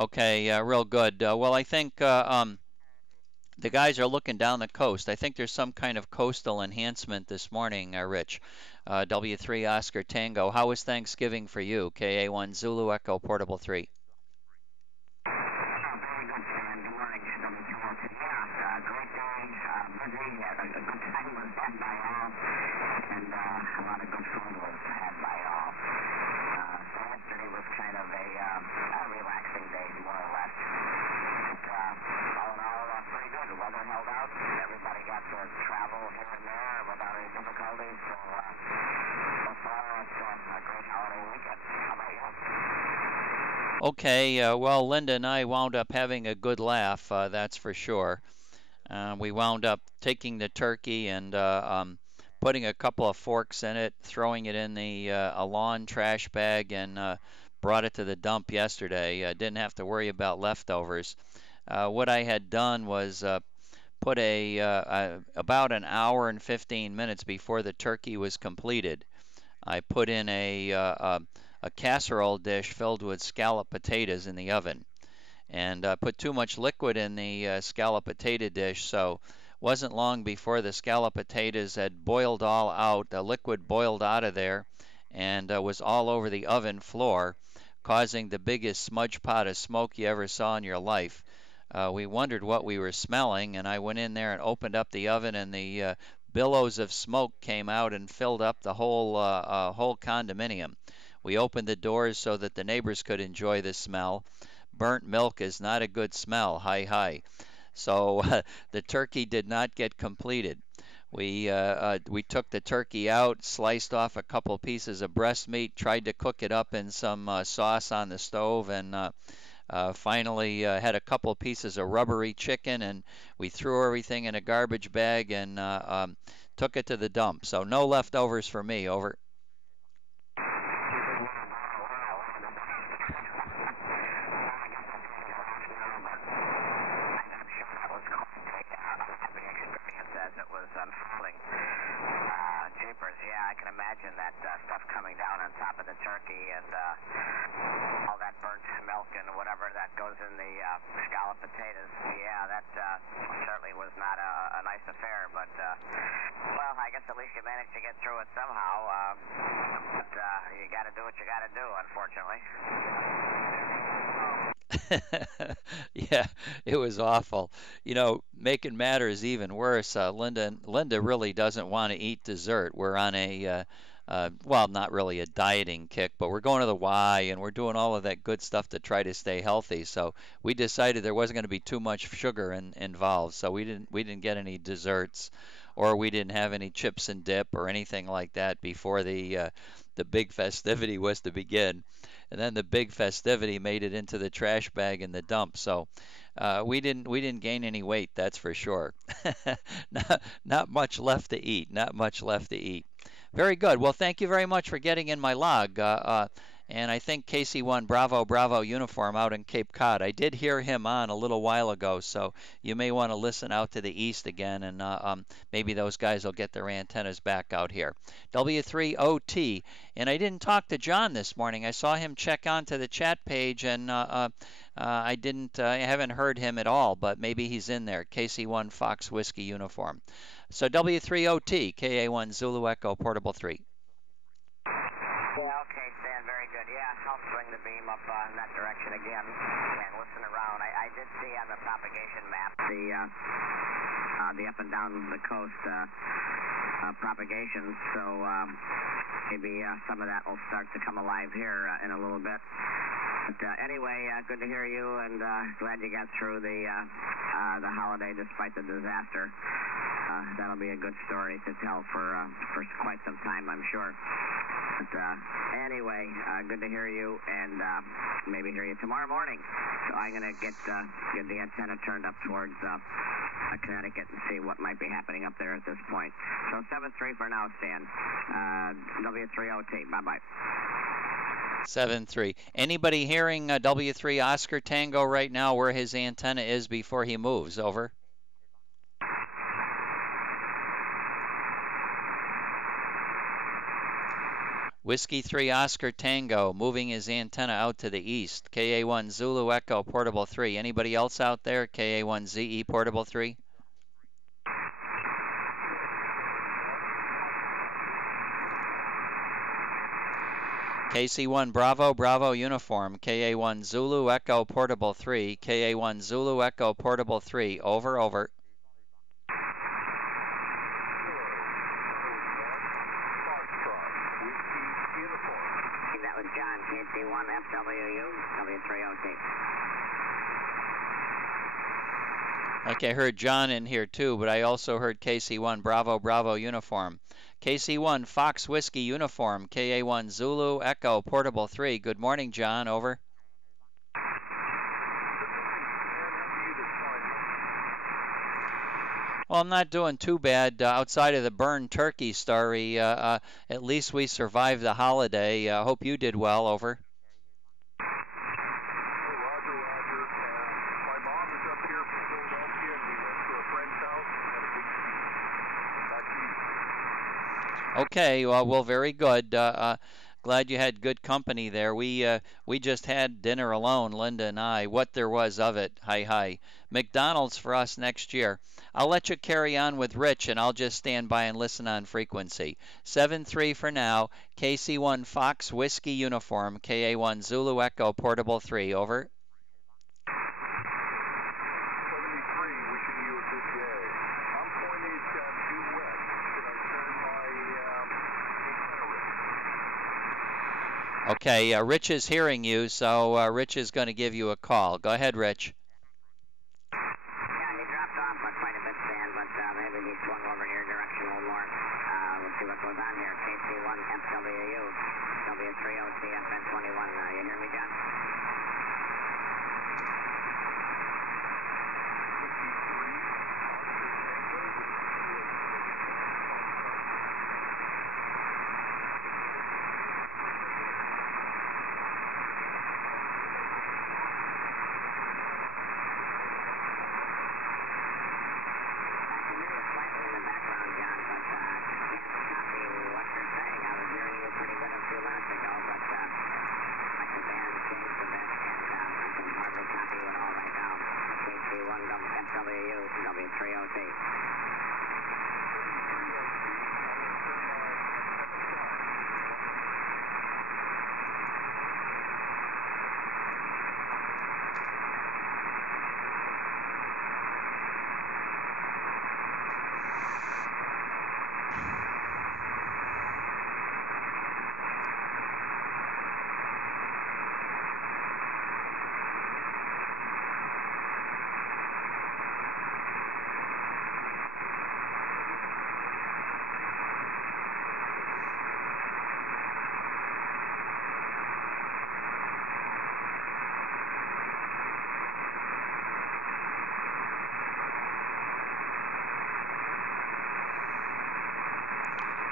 Okay, real good. Well, I think the guys are looking down the coast. I think there's some kind of coastal enhancement this morning, Rich. W3 Oscar Tango. How was Thanksgiving for you? KA1 Zulu Echo Portable 3. Okay, well, Linda and I wound up having a good laugh, that's for sure. We wound up taking the turkey and putting a couple of forks in it, throwing it in a lawn trash bag, and brought it to the dump yesterday. Didn't have to worry about leftovers. What I had done was put about an hour and 15 minutes before the turkey was completed, I put in a casserole dish filled with scalloped potatoes in the oven, and put too much liquid in the scalloped potato dish, so wasn't long before the scalloped potatoes had boiled all out. The liquid boiled out of there and was all over the oven floor, causing the biggest smudge pot of smoke you ever saw in your life. We wondered what we were smelling, and I went in there and opened up the oven, and the billows of smoke came out and filled up the whole condominium. We opened the doors so that the neighbors could enjoy the smell. Burnt milk is not a good smell. Hi, hi. So the turkey did not get completed. We took the turkey out, sliced off a couple pieces of breast meat, tried to cook it up in some sauce on the stove, and finally had a couple pieces of rubbery chicken, and we threw everything in a garbage bag and took it to the dump. So no leftovers for me. Over. I can imagine that stuff coming down on top of the turkey and all that burnt milk and whatever that goes in the scalloped potatoes. Yeah, that certainly was not a nice affair, but, well, I guess at least you managed to get through it somehow. But you got to do what you got to do, unfortunately. Yeah, it was awful. You know, making matters even worse, Linda really doesn't want to eat dessert. We're on a, well, not really a dieting kick, but we're going to the Y and we're doing all of that good stuff to try to stay healthy. So we decided there wasn't going to be too much sugar involved. So we didn't get any desserts, or we didn't have any chips and dip or anything like that before the big festivity was to begin. And then the big festivity made it into the trash bag in the dump. So we didn't gain any weight, that's for sure. Not much left to eat. Not much left to eat. Very good. Well, thank you very much for getting in my log. and I think KC1 Bravo Bravo uniform out in Cape Cod. I did hear him on a little while ago, so you may want to listen out to the east again, and maybe those guys will get their antennas back out here. W3OT, and I didn't talk to John this morning. I saw him check onto the chat page, and I haven't heard him at all, but maybe he's in there. KC1 Fox Whiskey uniform. So W3OT, KA1 Zulu Echo Portable 3. Yeah, okay, Stan, very good. Yeah, I'll swing the beam up in that direction again and listen around. I did see on the propagation map the up and down the coast propagation, so maybe some of that will start to come alive here in a little bit. But anyway, good to hear you, and glad you got through the holiday despite the disaster. That'll be a good story to tell for quite some time, I'm sure. But anyway, good to hear you, and maybe hear you tomorrow morning. So I'm going to get the antenna turned up towards Connecticut and see what might be happening up there at this point. So 7-3 for now, Stan. W3OT. Bye-bye. 7-3. Anybody hearing W3 Oscar Tango right now where his antenna is before he moves? Over. Whiskey 3 Oscar Tango moving his antenna out to the east. KA1 Zulu Echo Portable 3. Anybody else out there? KA1 ZE Portable 3. KC1 Bravo Bravo Uniform. KA1 Zulu Echo Portable 3. KA1 Zulu Echo Portable 3. Over, over. John, KC1 FWU, W3OT. Like I heard John in here too, but I also heard KC1 Bravo Bravo Uniform. KC1 Fox Whiskey Uniform, KA1 Zulu Echo Portable 3. Good morning, John. Over. Well, I'm not doing too bad outside of the burned turkey story. At least we survived the holiday. I hope you did well. Over. Roger. My mom is up here from Philadelphia, and we went to a friend's house and had a good evening. Back to you. Okay. Well, very good. Glad you had good company there. We just had dinner alone, Linda and I. What there was of it. Hi. McDonald's for us next year. I'll let you carry on with Rich, and I'll just stand by and listen on frequency. 7-3 for now. KC1 Fox Whiskey Uniform. KA1 Zulu Echo Portable 3. Over. 73, wishing you a good day. I'm pointed due west. Should I turn my antenna? Okay, Rich is hearing you, so Rich is going to give you a call. Go ahead, Rich. See what goes on here. KC1 FWU, W3OT FN21. You hear me, John?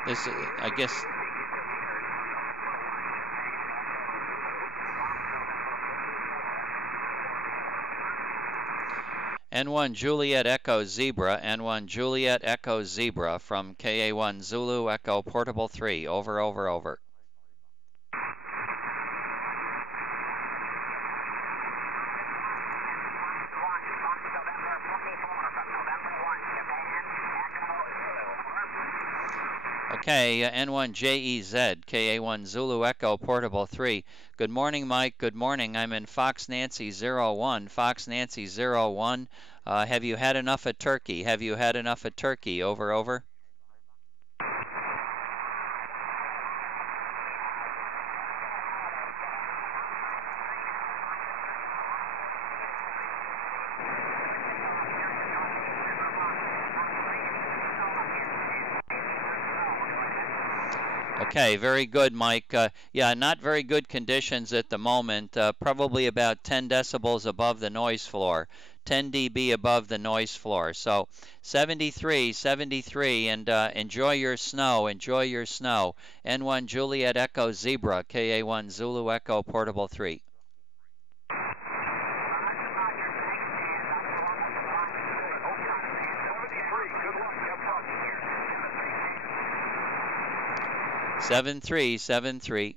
This, I guess. N1 Juliet Echo Zebra, N1 Juliet Echo Zebra from KA1 Zulu Echo Portable 3. Over, over, over. Okay, N1 JEZ, KA1 Zulu Echo Portable 3. Good morning, Mike. Good morning. I'm in Fox Nancy 01. Fox Nancy 01. Have you had enough of turkey? Have you had enough of turkey? Over, over. Okay, very good, Mike. Yeah, not very good conditions at the moment. Probably about 10 decibels above the noise floor, 10 dB above the noise floor. So 73, 73, and enjoy your snow. Enjoy your snow. N1 Juliet Echo Zebra, KA1 Zulu Echo Portable 3. 73, 73.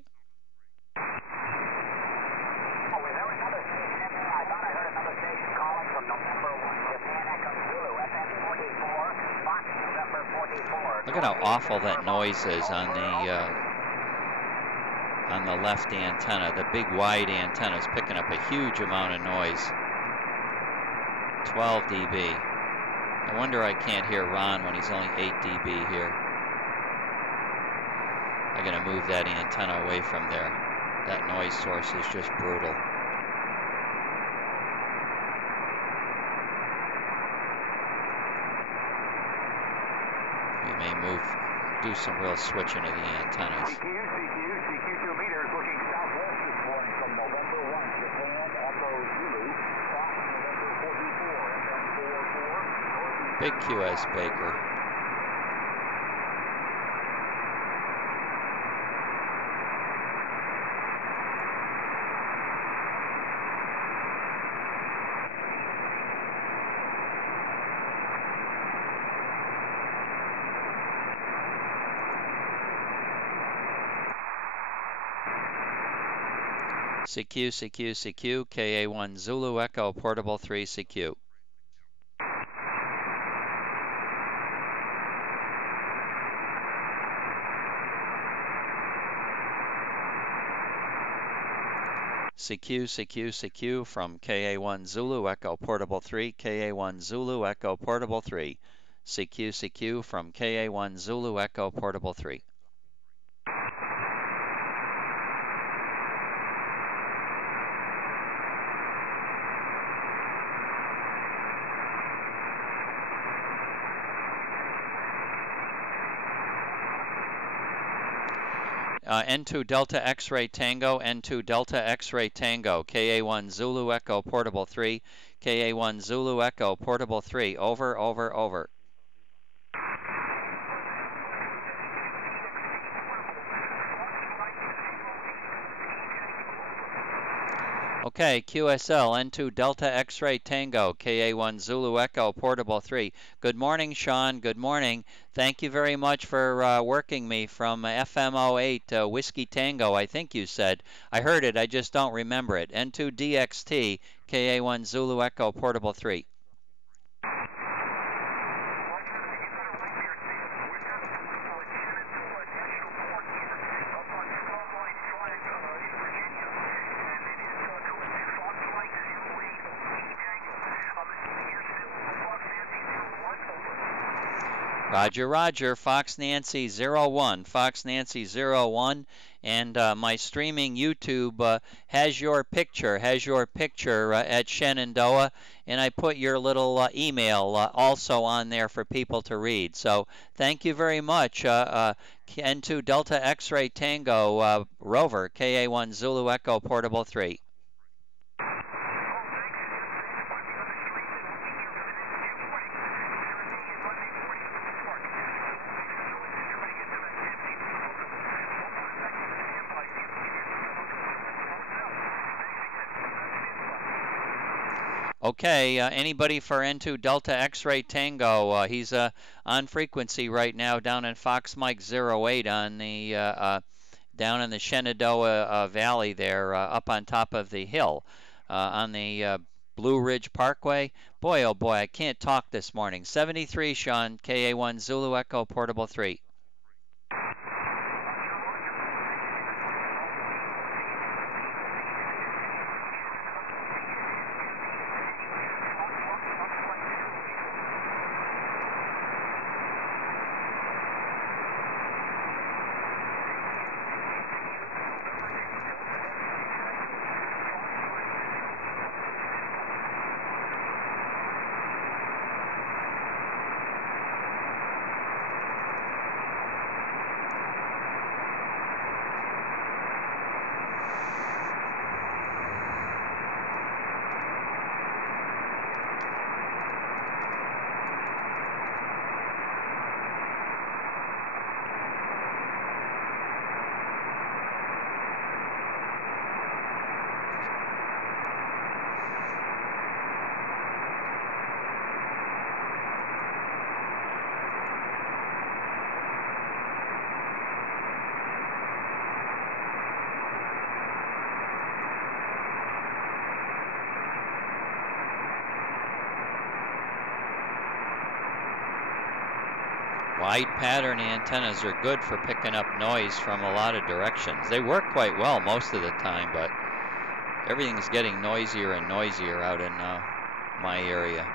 Look at how awful that noise is on the left antenna. The big wide antenna is picking up a huge amount of noise. 12 dB. No wonder I can't hear Ron when he's only 8 dB here. I'm going to move that antenna away from there. That noise source is just brutal. We may do some real switching of the antennas. CQ 2 meters looking southwest this morning from November 1, Japan, Echo Zulu, Fox November 44, and then 44. Big QS Baker. CQ, CQ, CQ, KA1 Zulu Echo Portable 3 CQ. CQ, CQ, CQ from KA1 Zulu Echo Portable 3, KA1 Zulu Echo Portable 3. CQ, CQ from KA1 Zulu Echo Portable 3. N2 Delta X-Ray Tango, N2 Delta X-Ray Tango, KA1 Zulu Echo Portable 3, KA1 Zulu Echo Portable 3, over, over, over. Okay, QSL, N2 Delta X-Ray Tango, KA1 Zulu Echo Portable 3. Good morning, Shawn. Good morning. Thank you very much for working me from FM08 Whiskey Tango, I think you said. I heard it, I just don't remember it. N2DXT, KA1 Zulu Echo Portable 3. Roger, Roger, Fox Nancy 01, Fox Nancy 01, and my streaming YouTube has your picture at Shenandoah, and I put your little email also on there for people to read. So thank you very much. N2 Delta X-Ray Tango rover, KA1 Zulu Echo Portable 3. Okay, anybody for N2 Delta X-Ray Tango? He's on frequency right now down in Fox Mike 08 on the down in the Shenandoah Valley there, up on top of the hill on the Blue Ridge Parkway. Boy, oh boy, I can't talk this morning. 73, Shawn, KA1 Zulu Echo, Portable 3. Wide pattern antennas are good for picking up noise from a lot of directions. They work quite well most of the time, but everything's getting noisier and noisier out in my area.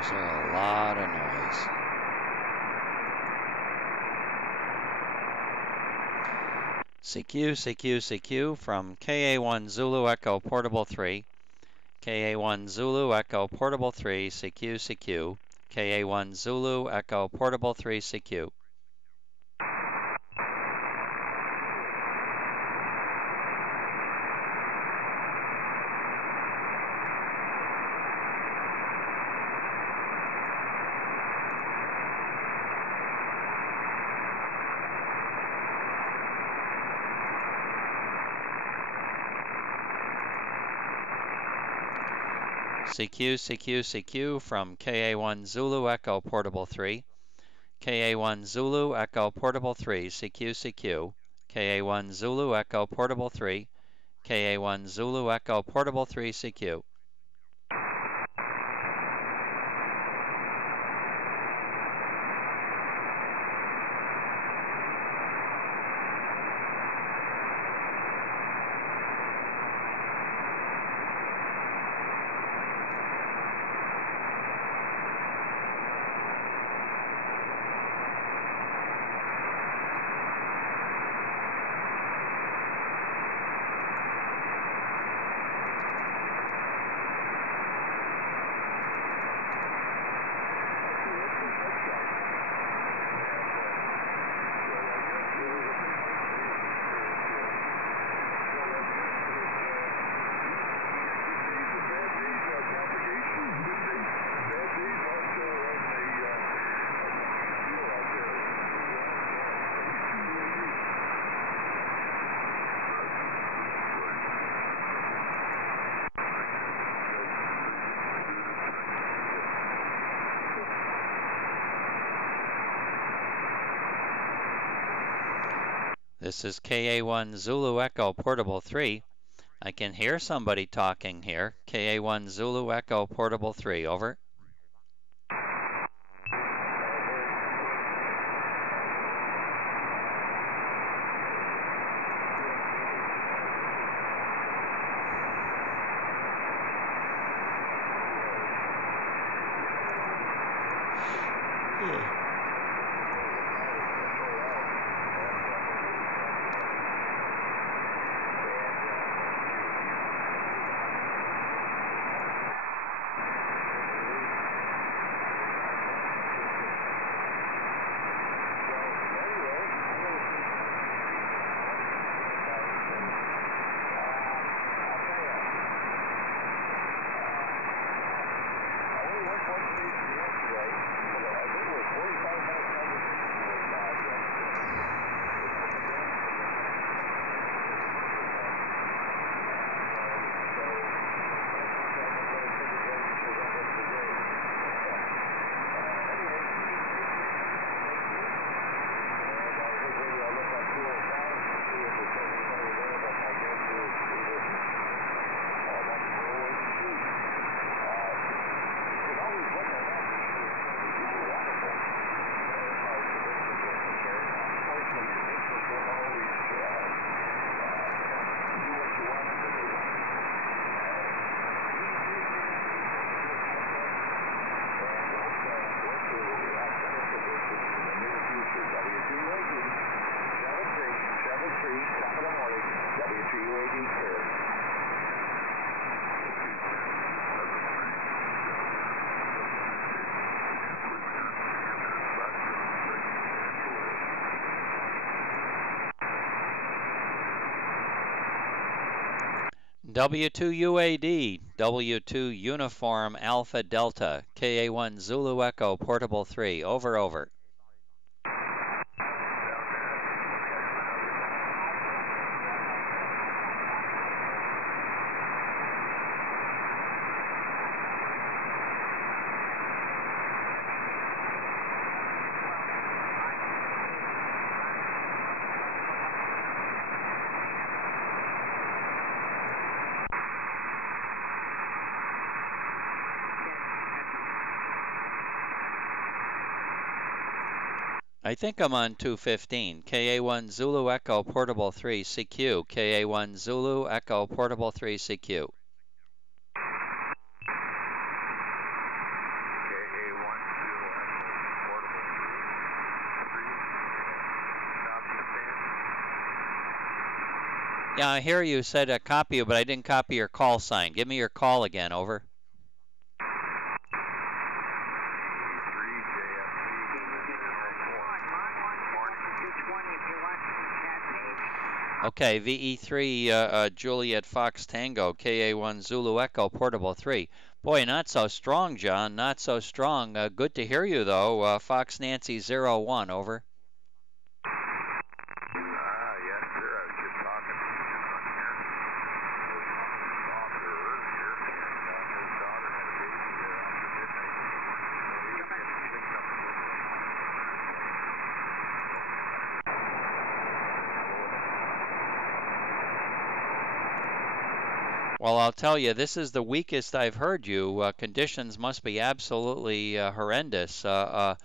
Was there a lot of noise? CQ, CQ, CQ from KA1 Zulu Echo Portable 3. KA1 Zulu Echo Portable 3, CQ, CQ. KA1 Zulu Echo Portable 3, CQ. CQ, CQ, CQ from KA1 Zulu Echo Portable 3. KA1 Zulu Echo Portable 3, CQ, CQ. KA1 Zulu Echo Portable 3. KA1 Zulu Echo Portable 3, CQ. This is KA1 Zulu Echo Portable 3. I can hear somebody talking here. KA1 Zulu Echo Portable 3, over. W2UAD, W2 Uniform Alpha Delta, KA1 Zulu Echo Portable 3, over, over. I think I'm on 215. KA1 Zulu Echo Portable 3 CQ. KA1 Zulu Echo Portable 3 CQ. Yeah, I hear you said copy you, but I didn't copy your call sign. Give me your call again, over. Okay, VE3 Juliet Fox Tango, KA1 Zulu Echo, Portable 3. Boy, not so strong, John, not so strong. Good to hear you, though. Fox Nancy 01, over. Yes, sir. I was just talking to Shawn here. His father earlier, and his daughter had a baby after midnight this morning, so he was getting cleaned up a little bit. Well, I'll tell you, this is the weakest I've heard you. Conditions must be absolutely horrendous for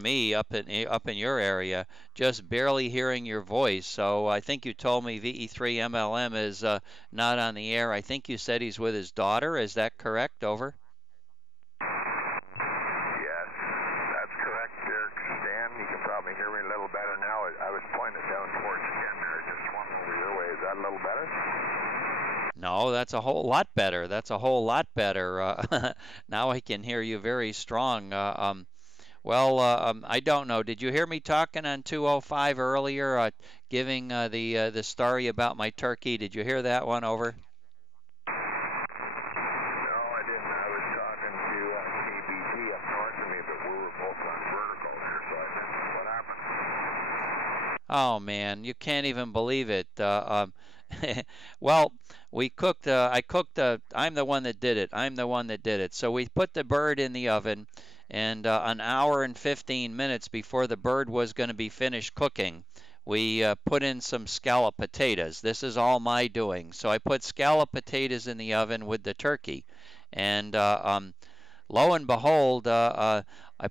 me up in your area. Just barely hearing your voice. So I think you told me VE3 MLM is not on the air. I think you said he's with his daughter. Is that correct? Over. Yes, that's correct, there, Stan. You can probably hear me a little better now. I was pointed down towards Ken there. Just swung over your way. Is that a little better? No, that's a whole lot better. That's a whole lot better. Now I can hear you very strong. I don't know. Did you hear me talking on 205 earlier, giving the story about my turkey? Did you hear that one, over? No, I didn't. I was talking to KBT up north of me, but we were both on vertical there, so I missed what happened. Oh man, you can't even believe it. Well, we cooked. I cooked. I'm the one that did it. I'm the one that did it. So we put the bird in the oven, and an hour and 15 minutes before the bird was going to be finished cooking, we put in some scallop potatoes. This is all my doing. So I put scallop potatoes in the oven with the turkey, and lo and behold, I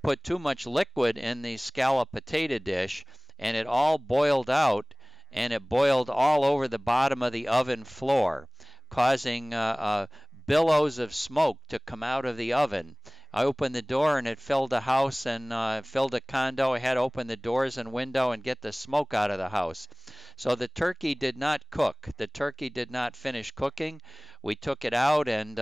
put too much liquid in the scallop potato dish, and it all boiled out, and it boiled all over the bottom of the oven floor, causing billows of smoke to come out of the oven. I opened the door and it filled the house and filled a condo. I had to open the doors and window and get the smoke out of the house. So the turkey did not cook. The turkey did not finish cooking. We took it out and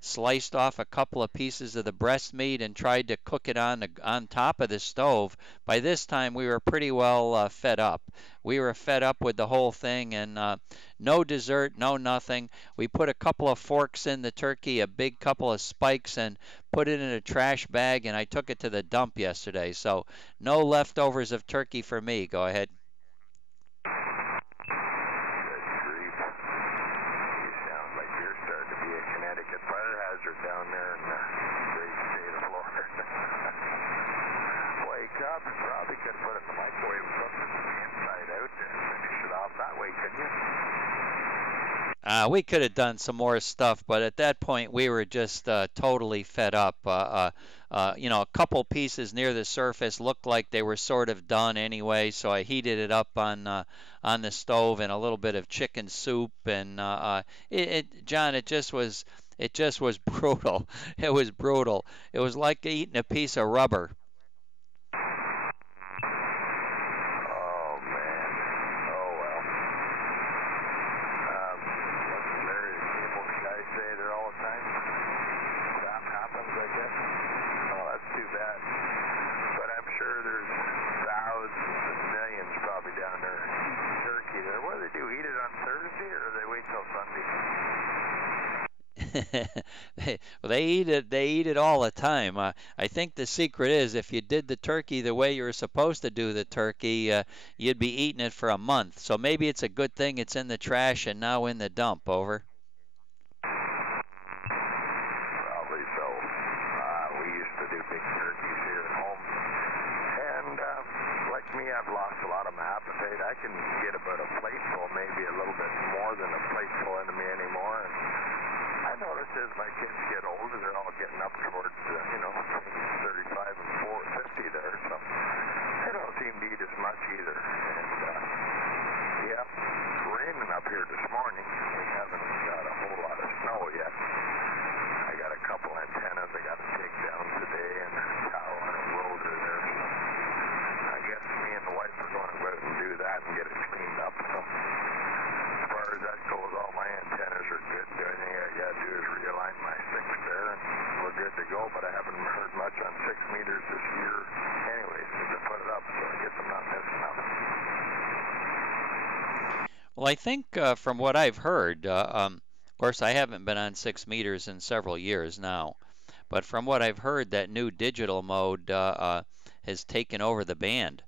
sliced off a couple of pieces of the breast meat and tried to cook it on top of the stove. By this time, we were pretty well fed up. We were fed up with the whole thing, and no dessert, no nothing. We put a couple of forks in the turkey, a big couple of spikes, and put it in a trash bag, and I took it to the dump yesterday. So no leftovers of turkey for me. Go ahead. Down there in the great state of Florida. Wake up, you probably could put it in the microwave and cook it from the inside out and finish it off that way, couldn't you? We could have done some more stuff, but at that point we were just totally fed up. A couple pieces near the surface looked like they were sort of done anyway, so I heated it up on the stove and a little bit of chicken soup, and John, it just was brutal. It was brutal. It was like eating a piece of rubber. Oh, man. Oh, well. What's Larry, most guys say there all the time? Crap happens, I guess. Oh, that's too bad. But I'm sure there's thousands and millions probably down there eating turkey there. What do they do, eat it on Thursday, or do they wait till Sunday? Well, they eat it all the time. I think the secret is if you did the turkey the way you were supposed to do the turkey, you'd be eating it for a month. So maybe it's a good thing it's in the trash and now in the dump, over. Probably so. We used to do big turkeys here at home. And like me, I've lost a lot of my appetite. I can get about a plateful, maybe a little bit more than a plateful into me anymore. And I notice as my kids get older, they're all getting up towards, 35 and 50 there, so they don't seem to eat as much either. And, it's raining up here this morning. We haven't got a whole lot of snow yet. I got a couple antennas I got to take down today and a tower and a rotor there, so I guess me and the wife are going to go out and do that and get it cleaned up. So as far as Well, I think from what I've heard, of course, I haven't been on 6 meters in several years now, but from what I've heard, that new digital mode has taken over the band.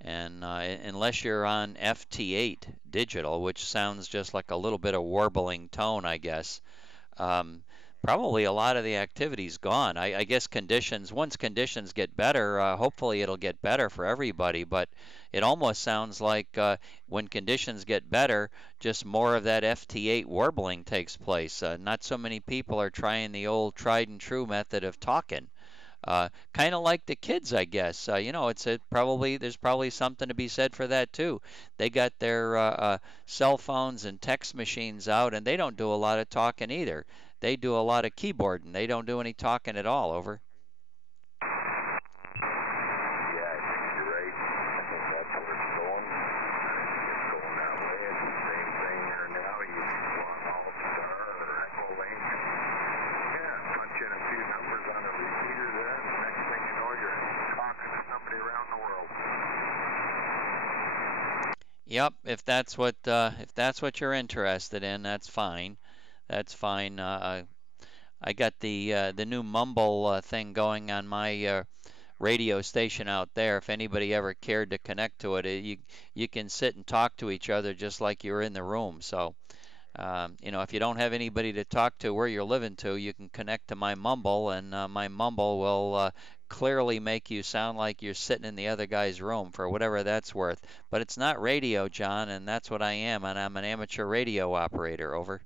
And unless you're on FT8 digital, which sounds just like a little bit of warbling tone, I guess, um, probably a lot of the activity's gone. I guess once conditions get better, hopefully it'll get better for everybody, but it almost sounds like when conditions get better, just more of that FT8 warbling takes place. Not so many people are trying the old tried and true method of talking. Kind of like the kids, I guess. There's probably something to be said for that too. They got their cell phones and text machines out, and they don't do a lot of talking either. They do a lot of keyboarding. They don't do any talking at all. Over. Yeah, I think you're right. I think that's where it's going. It's going that way. It's the same thing here now. You want All-Star or Echo Link. Yeah, punch in a few numbers on a repeater there, and the next thing you know, you're talking to somebody around the world. Yep, if that's what you're interested in, that's fine. That's fine. I got the new Mumble thing going on my radio station out there. If anybody ever cared to connect to it, you can sit and talk to each other just like you're in the room. So, if you don't have anybody to talk to where you're living to, you can connect to my Mumble, and my Mumble will clearly make you sound like you're sitting in the other guy's room for whatever that's worth. But it's not radio, John, and that's what I am, and I'm an amateur radio operator. Over.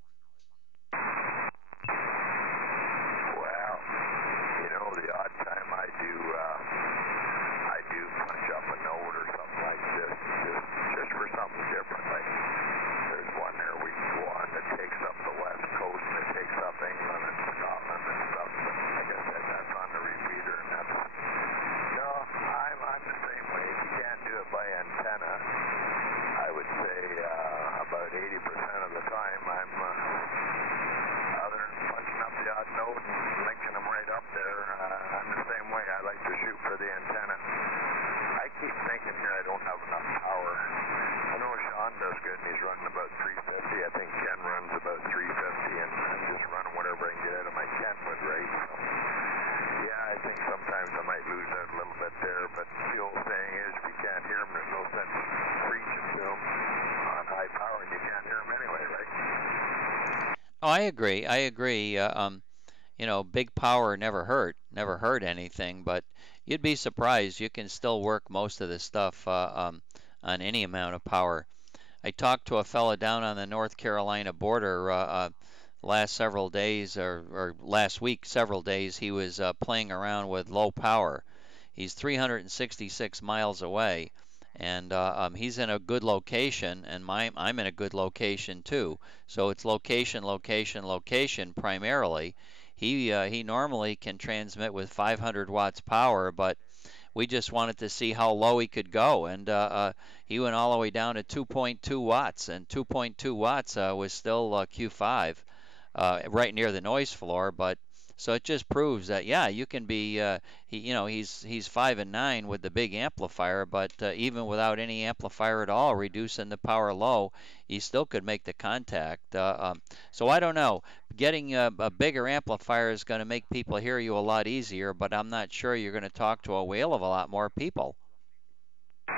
Well, the odd time I do punch up a note or something like this, just for something different. Like there's one there we can go on that takes up the West Coast and it takes up England and Scotland and stuff. But like I said, that's on the repeater, and that's I'm the same way. If you can't do it by antenna, I would say about 80% of the time I'm other than punching up the odd note and linking them right up there. I'm the same way. I like to shoot for the antenna. I keep thinking here I don't have enough power. I know Shawn does good and he's running about 350. I think Ken runs about 350, and I'm just running whatever I can get out of my Kenwood, right? So, yeah, I think sometimes I might lose out a little bit there, but the old saying is if you can't hear them, there's no sense preaching to them on high power, and you can't hear them anyway, right? Oh, I agree. I agree. Big power never hurt anything, but you'd be surprised. You can still work most of the stuff on any amount of power. I talked to a fella down on the North Carolina border last several days, or last week, several days. He was playing around with low power. He's 366 miles away, and he's in a good location, and I'm in a good location too. So it's location, location, location primarily. He normally can transmit with 500 watts power, but we just wanted to see how low he could go, and he went all the way down to 2.2 watts, and 2.2 watts was still Q5, right near the noise floor. But so it just proves that yeah, you can be he's 5 and 9 with the big amplifier, but even without any amplifier at all, reducing the power low, he still could make the contact. So I don't know. Getting a bigger amplifier is going to make people hear you a lot easier, but I'm not sure you're going to talk to a whale of a lot more people. No,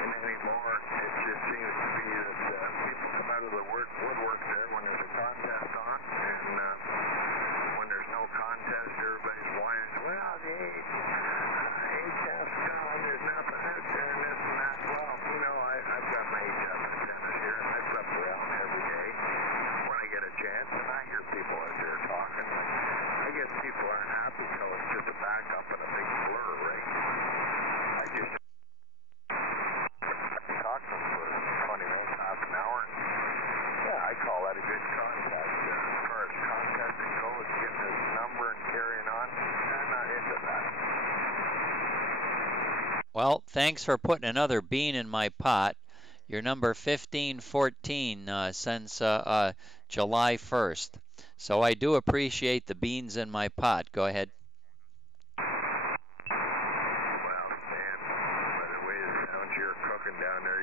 and anymore, it just seems to be that people come out of the woodwork there when there's a contest on, and when there's no contest, everybody's whining, well, the HF's gone, there's nothing out there, and this and that. Well, I've got my HF antennas here, and I flip around every day when I get a chance, and I hear people out there talking. I guess people aren't happy till it's just a backup and a big blur, right? I just talk to them for 20 minutes, half an hour, and yeah, I call that a good contact. As far as contacting goes, getting his number and carrying on, I'm not into that. Well, thanks for putting another bean in my pot. You're number 1514 since July 1st. So I do appreciate the beans in my pot. Go ahead. Well, Stan, by the way it sounds, you're cooking down there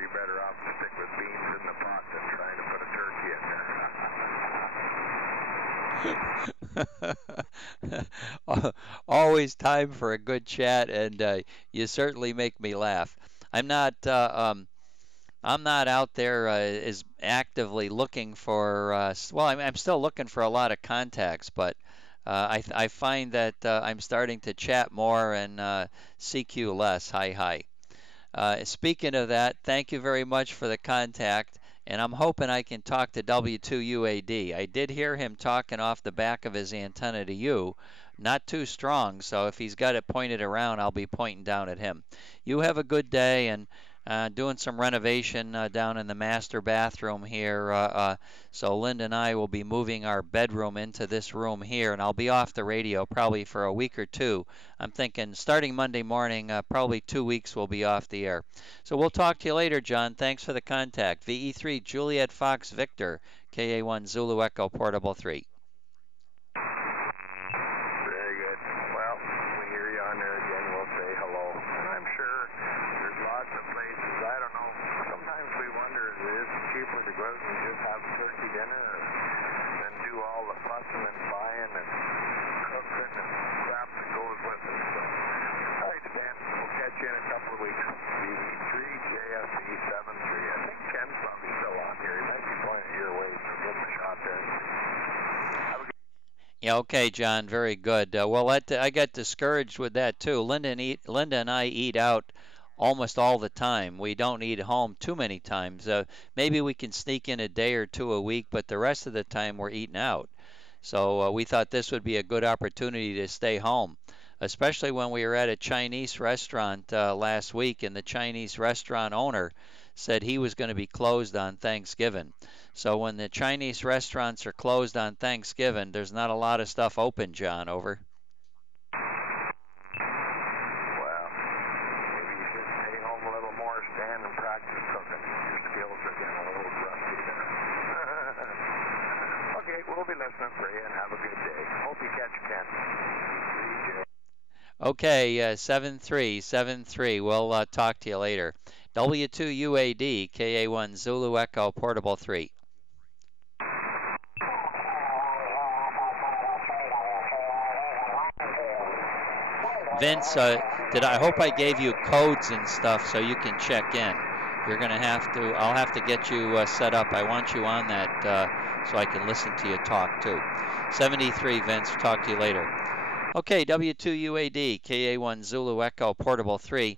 Always time for a good chat, and you certainly make me laugh. I'm not I'm not out there as actively looking for well, I'm still looking for a lot of contacts, but I find that I'm starting to chat more and CQ less. Hi, hi. Speaking of that, thank you very much for the contact, and I'm hoping I can talk to W2UAD. I did hear him talking off the back of his antenna to you, not too strong, so if he's got it pointed around, I'll be pointing down at him. You have a good day, and doing some renovation down in the master bathroom here. So Linda and I will be moving our bedroom into this room here, and I'll be off the radio probably for a week or two. I'm thinking starting Monday morning, probably 2 weeks we'll be off the air. So we'll talk to you later, John. Thanks for the contact. VE3 Juliet Fox Victor, KA1 Zulu Echo Portable 3. Very good. Well, we hear you on there again. We'll say hello. And I'm sure there's lots of places. I don't know. Sometimes we wonder if it is cheaper to go out and just have turkey dinner than do all the fussing and buying and cooking and crap that goes with it. So, all right, Stan. We'll catch you in a couple of weeks. VE3JSE73. I think Ken's probably still on here. He might be pointing your way, so give him a shot there. Yeah, okay, John, very good. Well, I got discouraged with that too. Linda and I eat out almost all the time. We don't eat home too many times. Maybe we can sneak in a day or two a week, but the rest of the time we're eating out. So we thought this would be a good opportunity to stay home, especially when we were at a Chinese restaurant last week, and the Chinese restaurant owner said he was going to be closed on Thanksgiving. So when the Chinese restaurants are closed on Thanksgiving, there's not a lot of stuff open, John. Over. Well, maybe you should stay home a little more, Stan, and practice cooking. Your skills are getting a little rusty there. Okay, we'll be listening for you, and have a good day. Hope you catch Ken. Okay, 7373. We'll talk to you later. W2UAD, KA1 Zulu Echo Portable 3. Vince, I hope I gave you codes and stuff so you can check in. You're gonna have to. I'll have to get you set up. I want you on that so I can listen to you talk too. 73, Vince. Talk to you later. Okay, W2UAD, KA1 Zulu Echo Portable 3.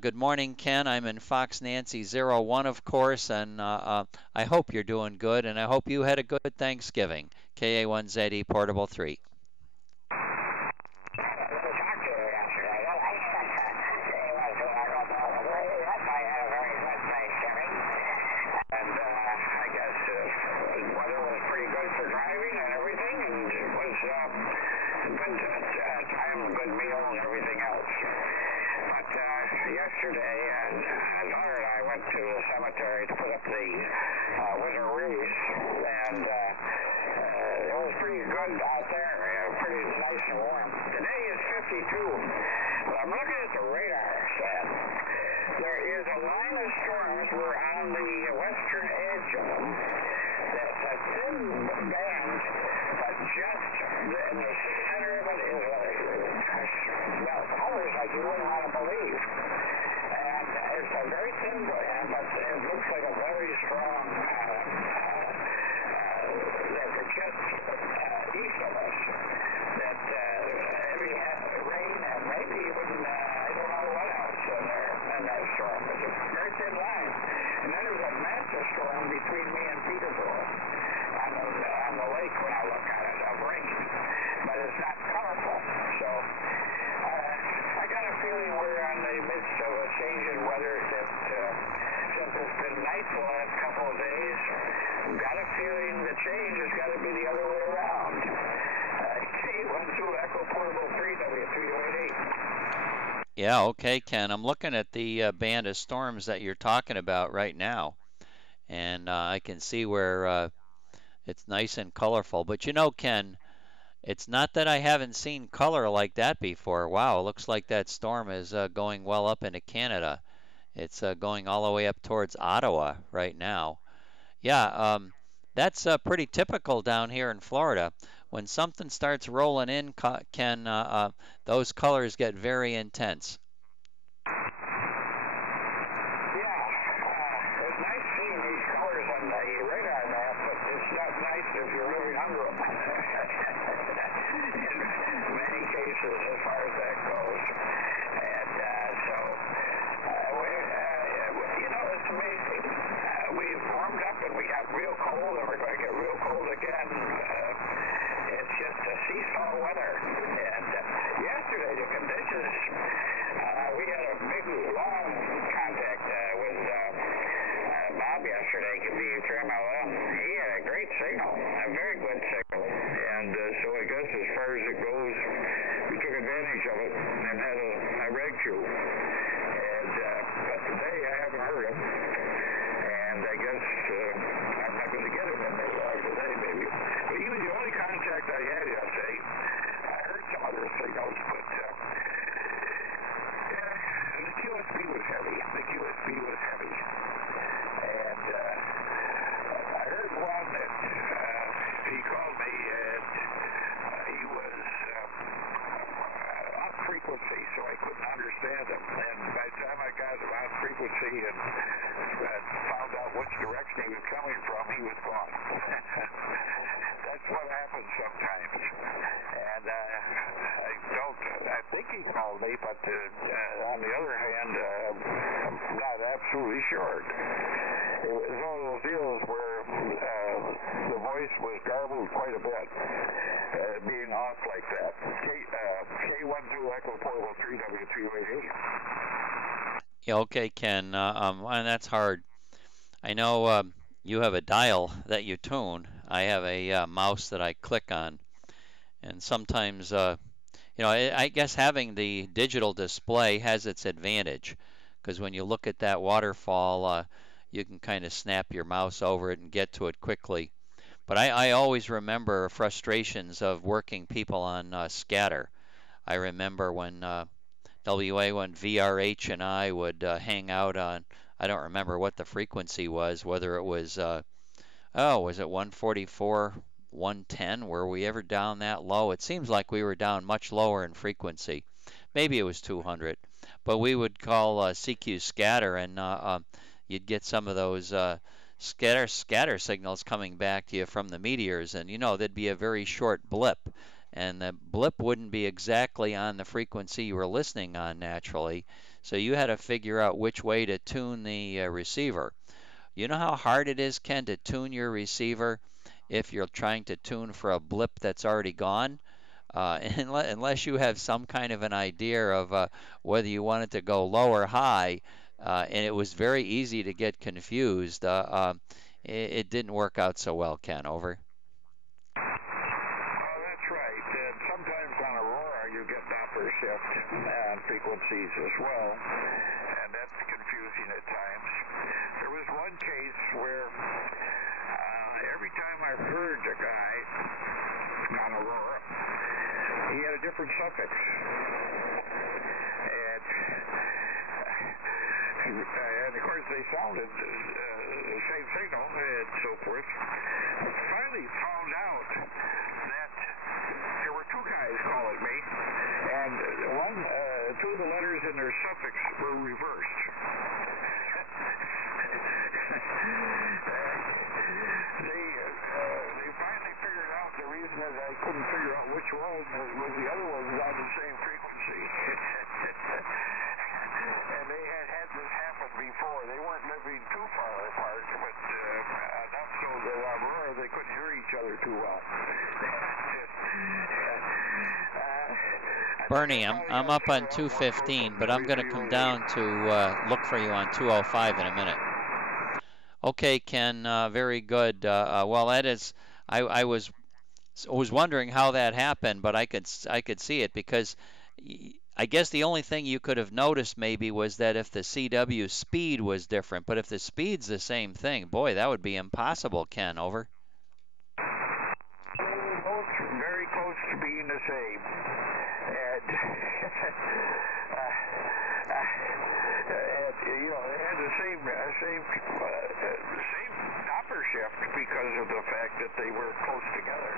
Good morning, Ken. I'm in Fox Nancy 01, of course, and I hope you're doing good, and I hope you had a good Thanksgiving. KA1ZE Portable 3. Yesterday, Donner and I went to the cemetery to put up the winter wreath, and it was pretty good out there, pretty nice and warm. Today is 52, but I'm looking at the radar set. There is a line of storms. We're on the western edge of them. That's a thin band, but just in the center of it is well, colors like you wouldn't want to believe. And it's a very thin band, but it looks like a very strong, they're just east of us, that heavy rain and maybe even, I don't know what else in that storm, but it's a very thin line. And then there's a massive storm between me and Peterborough on the lake when I look at it, of rain. But it's not colorful, so I got a feeling we're on the midst of a change in weather that since it's been nice the last couple of days, I've got a feeling the change has got to be the other way around. K12 Echo Portable 3 W308. Yeah, okay, Ken. I'm looking at the band of storms that you're talking about right now, and I can see where it's nice and colorful. But you know, Ken, it's not that I haven't seen color like that before. Wow, it looks like that storm is going well up into Canada. It's going all the way up towards Ottawa right now. Yeah, That's pretty typical down here in Florida. When something starts rolling in, Ken, those colors get very intense. It's nice seeing these colors on the radar map, but it's not nice if you're really under them. In many cases, as far as that goes. And it's amazing. We've warmed up and we got real cold, and we're going to get real cold again. It's just a seesaw weather. And yesterday, the conditions, we had a big, long contact with Bob yesterday, KBHMLM. He had a great signal, a very good signal. And so I guess as far as it goes, we took advantage of it and had a reg tube. But today I haven't heard him. And I guess I'm not going to get him in the log today, maybe. But he was the only contact I had yesterday. I heard some other signals, but the QSB was heavy. And I heard one that he called me, and he was on frequency, so I couldn't understand him. And by the time I got him on frequency and found out which direction he was coming from, he was gone. That's what happens sometimes. And I think he called me, but on the other hand, I'm not absolutely sure. It was one of those deals where the voice was garbled quite a bit, being off like that. K12 Echo Portable 3W388. Yeah, okay, Ken. And that's hard. I know you have a dial that you tune. I have a mouse that I click on, and sometimes, I guess having the digital display has its advantage, because when you look at that waterfall, you can kind of snap your mouse over it and get to it quickly. But I always remember frustrations of working people on scatter. I remember when WA1 VRH and I would hang out on, I don't remember what the frequency was, whether it was, was it 144, 110? Were we ever down that low? It seems like we were down much lower in frequency. Maybe it was 200. But we would call CQ scatter, and you'd get some of those scatter signals coming back to you from the meteors, and there'd be a very short blip, and the blip wouldn't be exactly on the frequency you were listening on naturally, so you had to figure out which way to tune the receiver. You know how hard it is, Ken, to tune your receiver if you're trying to tune for a blip that's already gone? Unless you have some kind of an idea of whether you want it to go low or high, and it was very easy to get confused. It didn't work out so well, Ken. Over. Well, that's right. And sometimes on Aurora you get Doppler shift on frequencies as well, and that's confusing at times. There was one case where every time I heard a guy on Aurora, he had a different suffix. And of course they sounded the same signal and so forth. I finally found out that there were two guys calling me, and two of the letters in their suffix were reversed. They finally figured out the reason that I couldn't figure out which one was the other one was on the same frequency. And they had this happen before. They weren't living too far apart, but enough so that Aurora they couldn't hear each other too well. Bernie, I'm up on 215, but I'm going to come down to look for you on 205 in a minute. Okay, Ken, very good. Well, that is, I was wondering how that happened, but I could see it, because I guess the only thing you could have noticed maybe was that if the CW speed was different, but if the speed's the same thing, boy, that would be impossible, Ken. Over. Both very close to being the same. And, they had the same Doppler shift because of the fact that they were close together,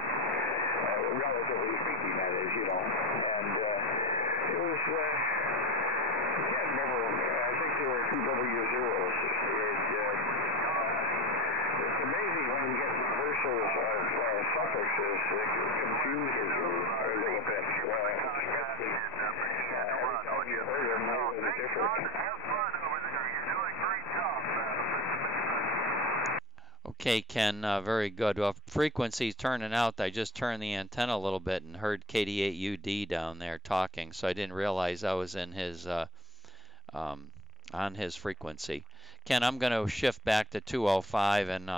relatively speaking, that is, you know. And it was, I can't remember, I think there were 2 W0s. It's amazing when you get reversals of suffixes, it confuses you a little bit. Every time you heard them, it was different. Okay, Ken, very good. Well, frequency's turning out. I just turned the antenna a little bit and heard KD8UD down there talking, so I didn't realize I was in his on his frequency. Ken, I'm going to shift back to 205, and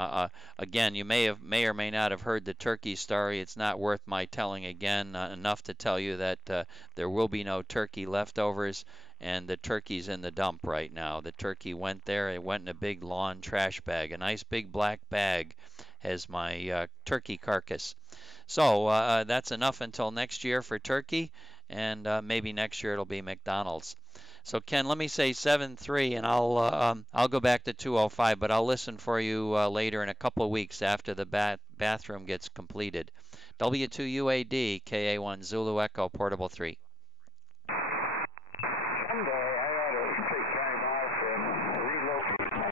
again, you may or may not have heard the turkey story. It's not worth my telling again. Enough to tell you that there will be no turkey leftovers, and the turkey's in the dump right now. The turkey went there. It went in a big lawn trash bag. A nice big black bag has my turkey carcass. So that's enough until next year for turkey, and maybe next year it'll be McDonald's. So Ken, let me say 7-3, and I'll go back to 205, but I'll listen for you later in a couple of weeks after the bathroom gets completed. W2UAD, KA1 Zulu Echo, Portable 3. Someday I ought to take time off and relocate my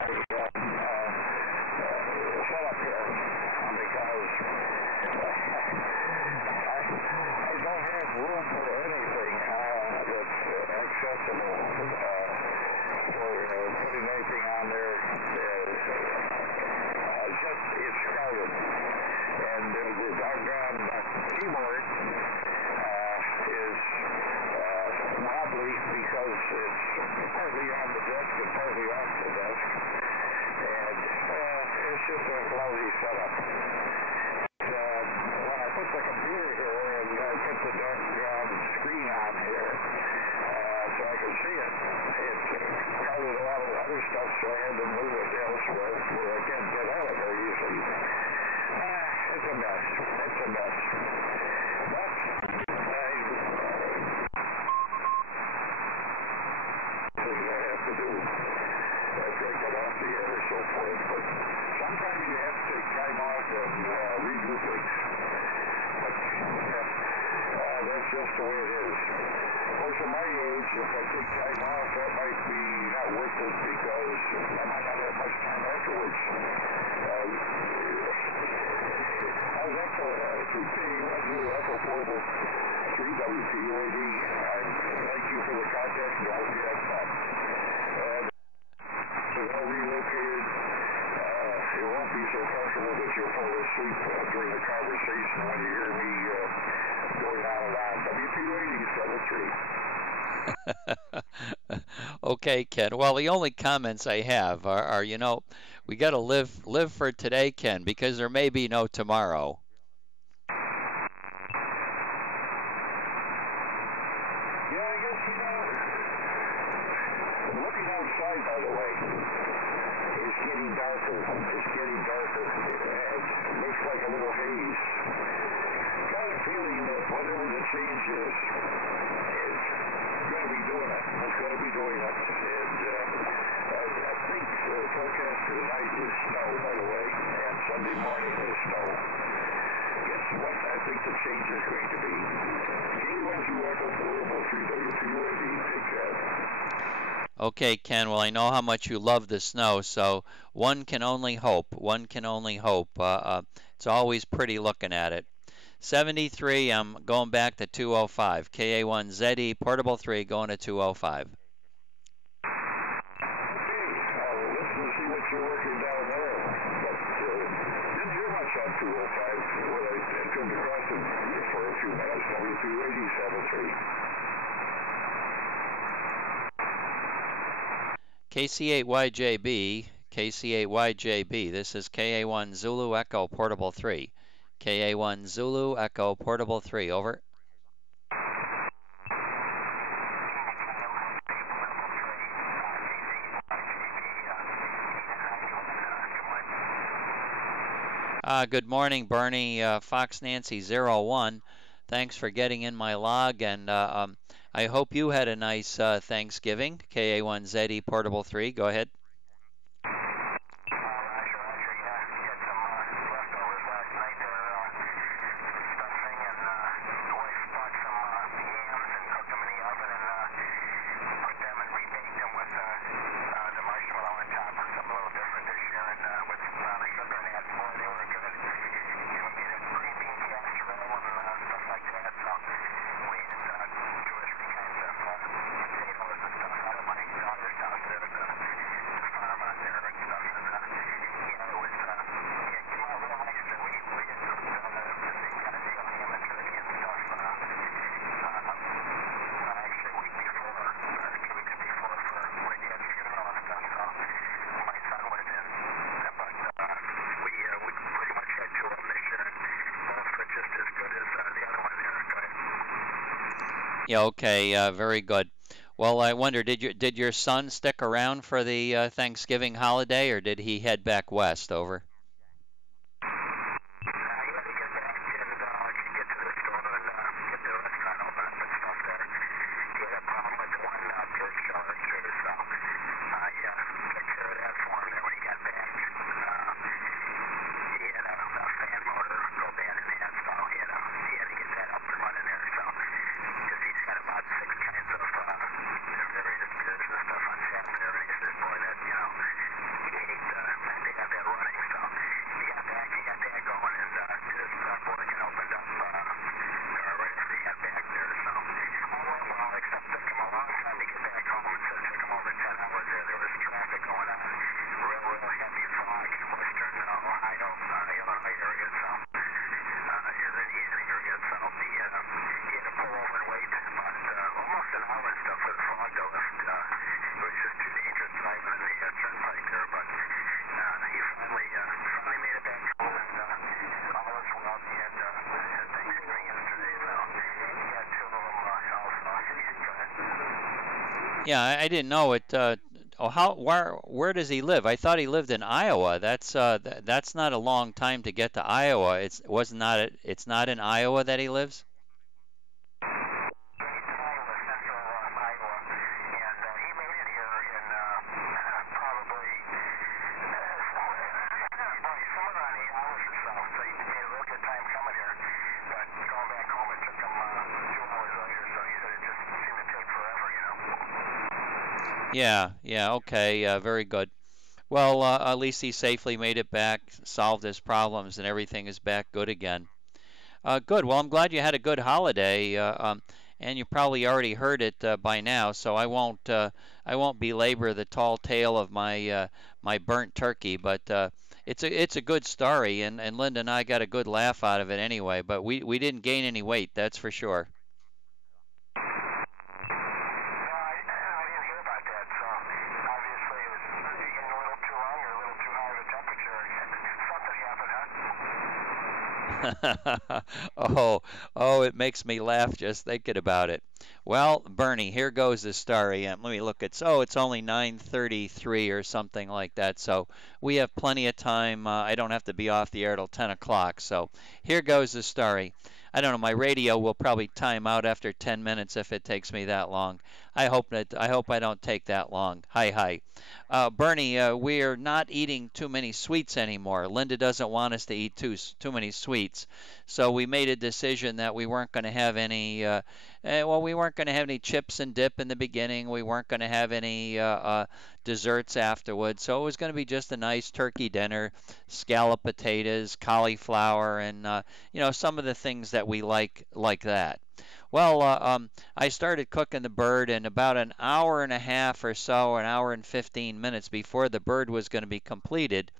setup here because I don't have room for anything that's accessible for putting anything on there. It's crowded. And the doggone keyboard is wobbly because it's partly on the desk and partly off the desk. And it's just a lousy setup. When I put the computer here and I put the doggone screen on here so I could see it, it crowded a lot of other stuff, so I had to move it elsewhere where I can't get at it very easily. It's a mess. It's a mess. But things I have to do after I get off the air or so forth. But sometimes you have to take time off and redo things. But that's just the way it is. Of course, at my age, if I take time off, that might be not worth it because I might not have much time afterwards. I was up for 2K1 Echo Portable 3 WTUAD. Thank you for the contact, and I'll be at that. Well relocated, it won't be so comfortable that you'll fall asleep during the conversation when you hear me going on and on. WTUAD 73. Okay, Ken. Well, the only comments I have are we got to live for today, Ken, because there may be no tomorrow. Yeah, I guess, looking outside, by the way, it's getting darker. It's getting darker. It looks like a little haze. Got a feeling that whatever the change is going to be doing it. It's going to be doing it. And I think the forecast for tonight is snow, by the way, and Sunday morning is snow. Guess what I think the change is going to be? K1 Echo Portable 3 WTUAD. Take care. Okay, Ken. Well, I know how much you love the snow, so one can only hope. One can only hope. It's always pretty looking at it. 73, I'm going back to 205. KA1ZE, Portable 3, going to 205. KC8YJB, KC8YJB, this is KA1 Zulu Echo Portable 3. KA1 Zulu Echo Portable 3, over. Good morning, Bernie, Fox Nancy 01. Thanks for getting in my log, and I hope you had a nice Thanksgiving. KA1ZE Portable 3, go ahead. Roger, yeah, get some Yeah, okay, very good. Well, I wonder, did your son stick around for the Thanksgiving holiday, or did he head back west over? You had to get back and get to the store and get the restaurant open up and stuff there. He had a problem with the one church shower too, so I took care of that for him there when he got back. He had a fan motor go bad in that, so he had to get that up and running there, so because he's got about 6 kinds of various gears and stuff on tap there, and he says, boy, that, you need to have that running, so he got back and got that going and did his prep work and opened up right after he got back there, so all went well, except it took him a long time to get back home. It took him over 10 hours there. There was traffic going on, real heavy fog in western Ohio, Illinois area, so here in the area, so he had to pull over and wait about almost an hour and stuff for the fog to lift. It was just too dangerous driving in the turnpike there, but he finally made it back home, and all was well. He had Thanksgiving yesterday, so he had 2 of them also. Yeah, I didn't know it. Where does he live? I thought he lived in Iowa. That's not a long time to get to Iowa. It's not in Iowa that he lives? Yeah, okay, very good. Well, at least he safely made it back, solved his problems, and everything is back good again. Good. Well, I'm glad you had a good holiday, and you probably already heard it by now, so I won't belabor the tall tale of my burnt turkey, but it's a good story, and Linda and I got a good laugh out of it anyway. But we didn't gain any weight, that's for sure. Oh, it makes me laugh just thinking about it. Well, Bernie, here goes the story. Let me look. It's only 9:33 or something like that, so we have plenty of time. I don't have to be off the air till 10 o'clock. So here goes the story. I don't know. My radio will probably time out after 10 minutes if it takes me that long. I hope I don't take that long. Hi, hi. Bernie, we're not eating too many sweets anymore. Linda doesn't want us to eat too many sweets, so we made a decision that we weren't going to have any. Well, we weren't going to have any chips and dip in the beginning. We weren't going to have any desserts afterwards. So it was going to be just a nice turkey dinner, scallop potatoes, cauliflower, and some of the things that we like that. Well, I started cooking the bird, and about an hour and a half or so, an hour and 15 minutes before the bird was going to be completed,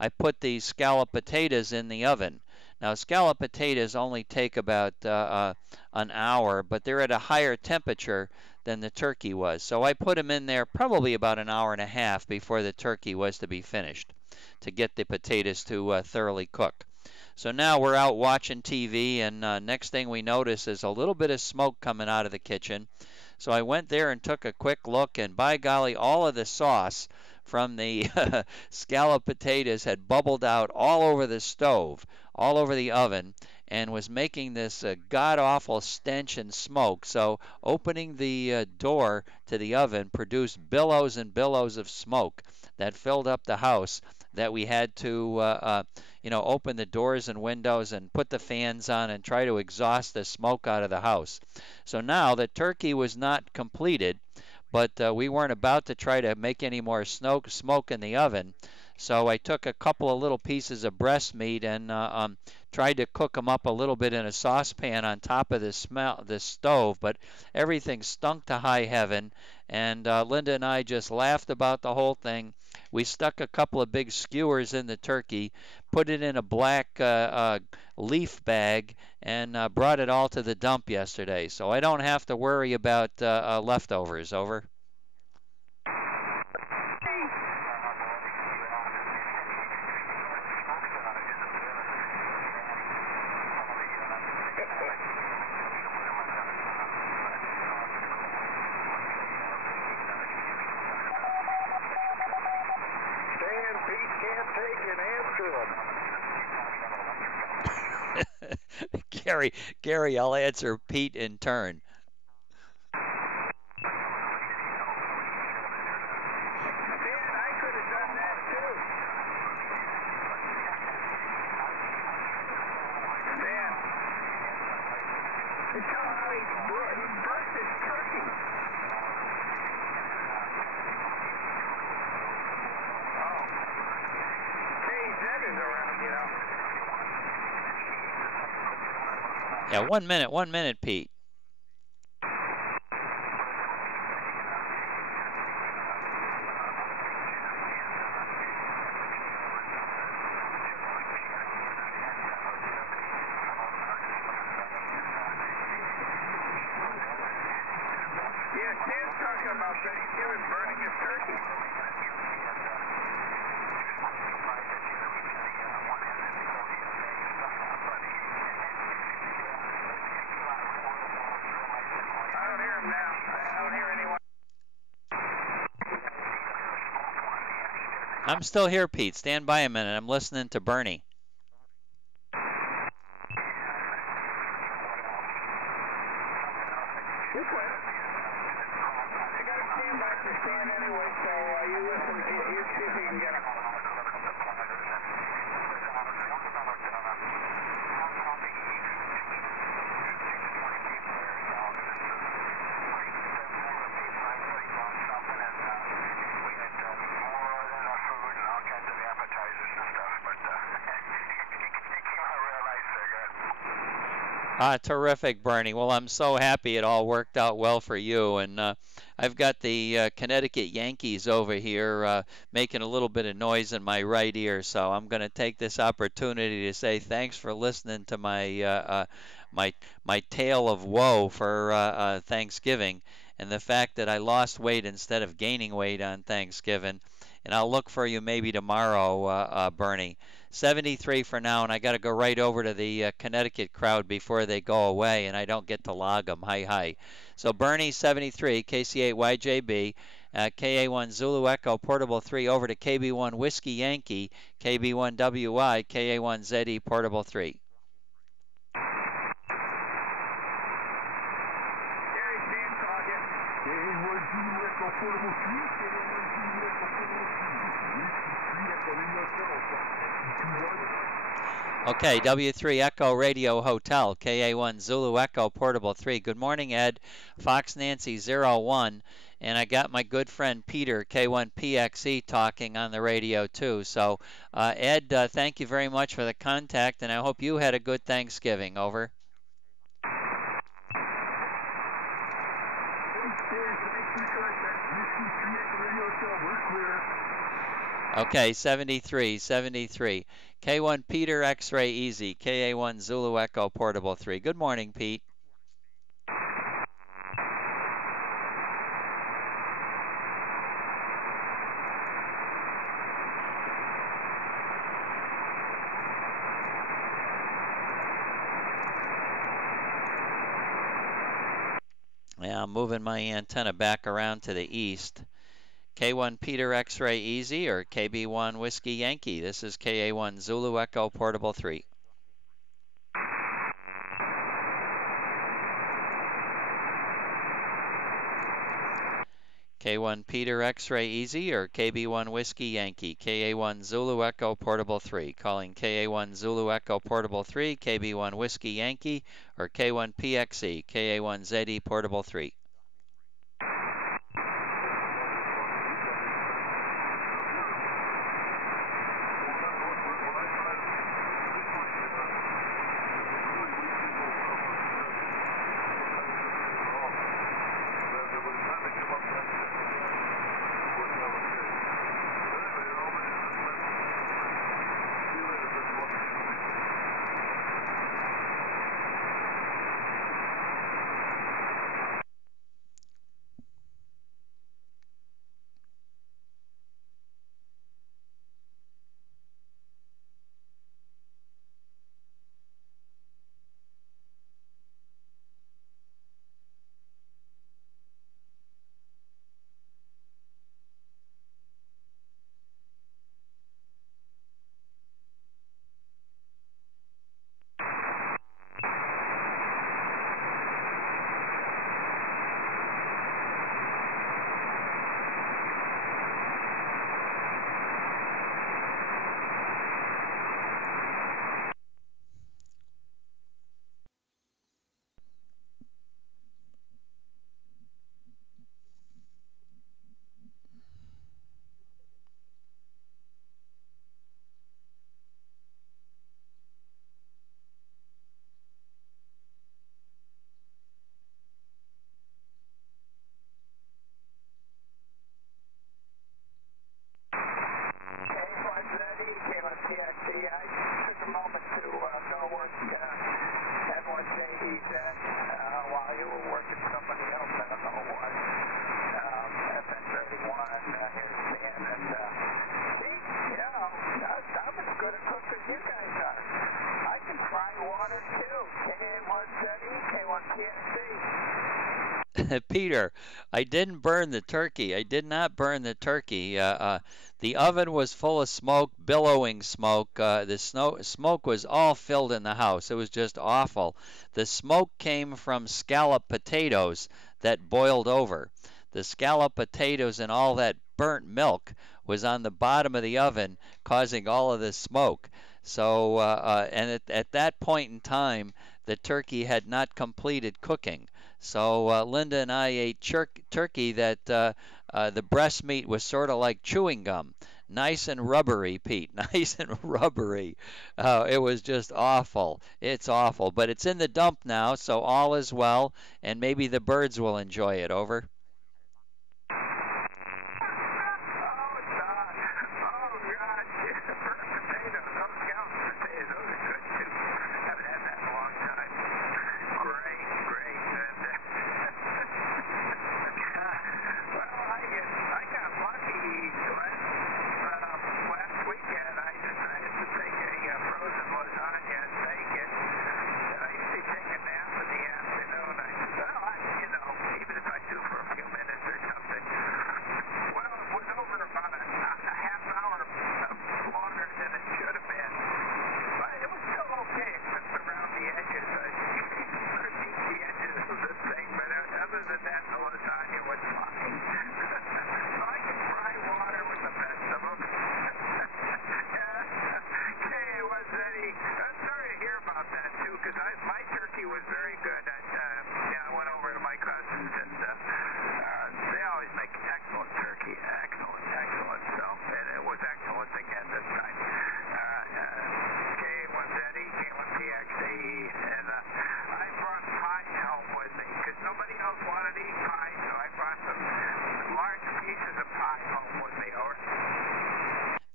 I put these scallop potatoes in the oven. Now, scallop potatoes only take about an hour, but they're at a higher temperature than the turkey was. So I put them in there probably about an hour and a half before the turkey was to be finished to get the potatoes to thoroughly cook. So now we're out watching TV, and next thing we notice is a little bit of smoke coming out of the kitchen. So I went there and took a quick look, and by golly, all of the sauce from the scalloped potatoes had bubbled out all over the stove, all over the oven, and was making this god-awful stench and smoke. So opening the door to the oven produced billows and billows of smoke that filled up the house that we had to open the doors and windows and put the fans on and try to exhaust the smoke out of the house. So now the turkey was not completed, but we weren't about to try to make any more smoke in the oven. So I took a couple of little pieces of breast meat and tried to cook them up a little bit in a saucepan on top of the stove, but everything stunk to high heaven. And Linda and I just laughed about the whole thing. We stuck a couple of big skewers in the turkey, put it in a black leaf bag, and brought it all to the dump yesterday. So I don't have to worry about leftovers. Over. Gary, I'll answer Pete in turn. Yeah, 1 minute, Pete. I'm still here, Pete. Stand by a minute. I'm listening to Bernie. Terrific, Bernie. Well, I'm so happy it all worked out well for you. And I've got the Connecticut Yankees over here making a little bit of noise in my right ear. So I'm going to take this opportunity to say thanks for listening to my tale of woe for Thanksgiving, and the fact that I lost weight instead of gaining weight on Thanksgiving. And I'll look for you maybe tomorrow, Bernie. 73 for now, and I got to go right over to the Connecticut crowd before they go away, and I don't get to log them. Hi. So Bernie 73, KC8YJB, KA1 Zulu Echo, Portable 3 over to KB1 Whiskey Yankee, KB1WI, KA1 ZE, Portable 3. Okay, W3 Echo Radio Hotel, KA1 Zulu Echo Portable 3. Good morning, Ed. Fox Nancy 01. And I got my good friend Peter, K1PXE, talking on the radio too. So, Ed, thank you very much for the contact, and I hope you had a good Thanksgiving. Over. Okay, 73. K1 Peter X-Ray Easy, KA1 Zulu Echo Portable 3. Good morning, Pete. Yeah, I'm moving my antenna back around to the east. K1 Peter X-Ray Easy or KB1 Whiskey Yankee. This is KA1 Zulu Echo Portable 3. K1 Peter X-Ray Easy or KB1 Whiskey Yankee. KA1 Zulu Echo Portable 3. Calling KA1 Zulu Echo Portable 3, KB1 Whiskey Yankee or K1 PXE, KA1 ZE Portable 3. Peter, I didn't burn the turkey. I did not burn the turkey. The oven was full of smoke, billowing smoke. The smoke was all filled in the house. It was just awful. The smoke came from scalloped potatoes that boiled over. The scalloped potatoes and all that burnt milk was on the bottom of the oven, causing all of this smoke. So, and at that point in time, the turkey had not completed cooking. So Linda and I ate turkey that the breast meat was sort of like chewing gum, nice and rubbery, Pete, nice and rubbery. It was just awful. It's awful, but it's in the dump now, so all is well, and maybe the birds will enjoy it. Over.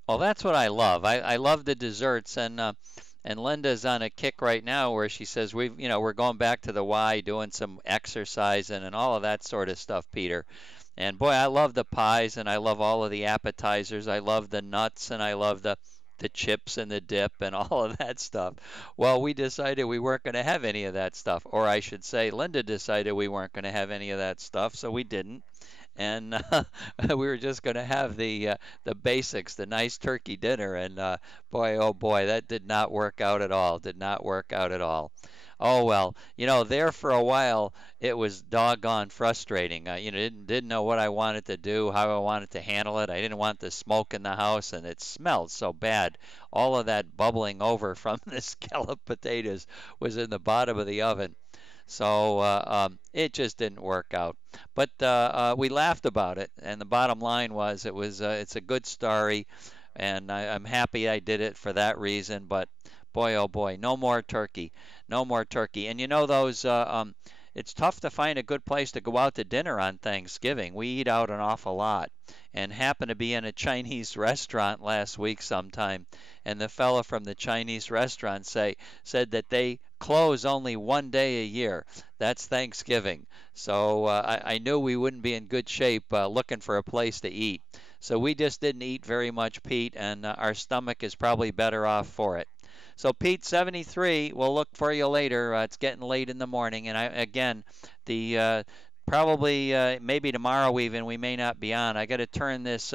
Well, that's what I love. I love the desserts, and Linda's on a kick right now where she says we're going back to the Y, doing some exercising and all of that sort of stuff, Peter. And boy, I love the pies and I love all of the appetizers. I love the nuts and I love the chips and the dip and all of that stuff. Well, we decided we weren't going to have any of that stuff, or I should say, Linda decided we weren't going to have any of that stuff, so we didn't. And we were just going to have the basics, the nice turkey dinner, and boy, oh boy, that did not work out at all. Did not work out at all. Oh well, there for a while it was doggone frustrating. Didn't know what I wanted to do, how I wanted to handle it. I didn't want the smoke in the house, and it smelled so bad. All of that bubbling over from the scalloped potatoes was in the bottom of the oven. So it just didn't work out. But we laughed about it, and the bottom line was it's a good story, and I'm happy I did it for that reason. But boy, oh boy, no more turkey, no more turkey. And those. It's tough to find a good place to go out to dinner on Thanksgiving. We eat out an awful lot, and happened to be in a Chinese restaurant last week sometime, and the fellow from the Chinese restaurant said that they close only one day a year. That's Thanksgiving. So I knew we wouldn't be in good shape looking for a place to eat. So we just didn't eat very much, Pete, and our stomach is probably better off for it. So Pete, 73, we'll look for you later. It's getting late in the morning, and again, the probably maybe tomorrow even we may not be on. I got to turn this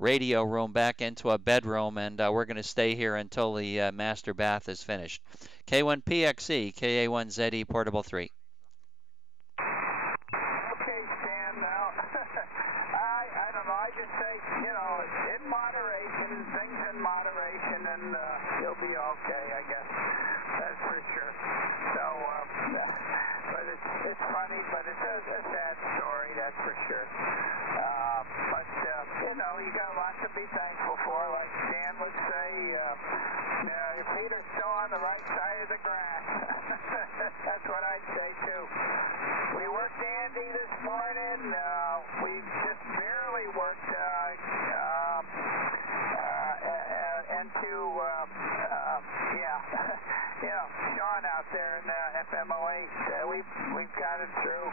radio room back into a bedroom, and we're going to stay here until the master bath is finished. K1PXE, KA1ZE, Portable 3. Okay, Stan, now, I don't know, I just say, in moderation, things in moderation, and you'll be okay, I guess. That's for sure. So, but it's funny, but it's a sad story, that's for sure. But, you got a lot to be thankful for, like Stan would say, your feet are still on the right side of the grass. That's what I'd say, too. We worked Andy this morning. We just barely worked Shawn out there in FM08. We've got it through,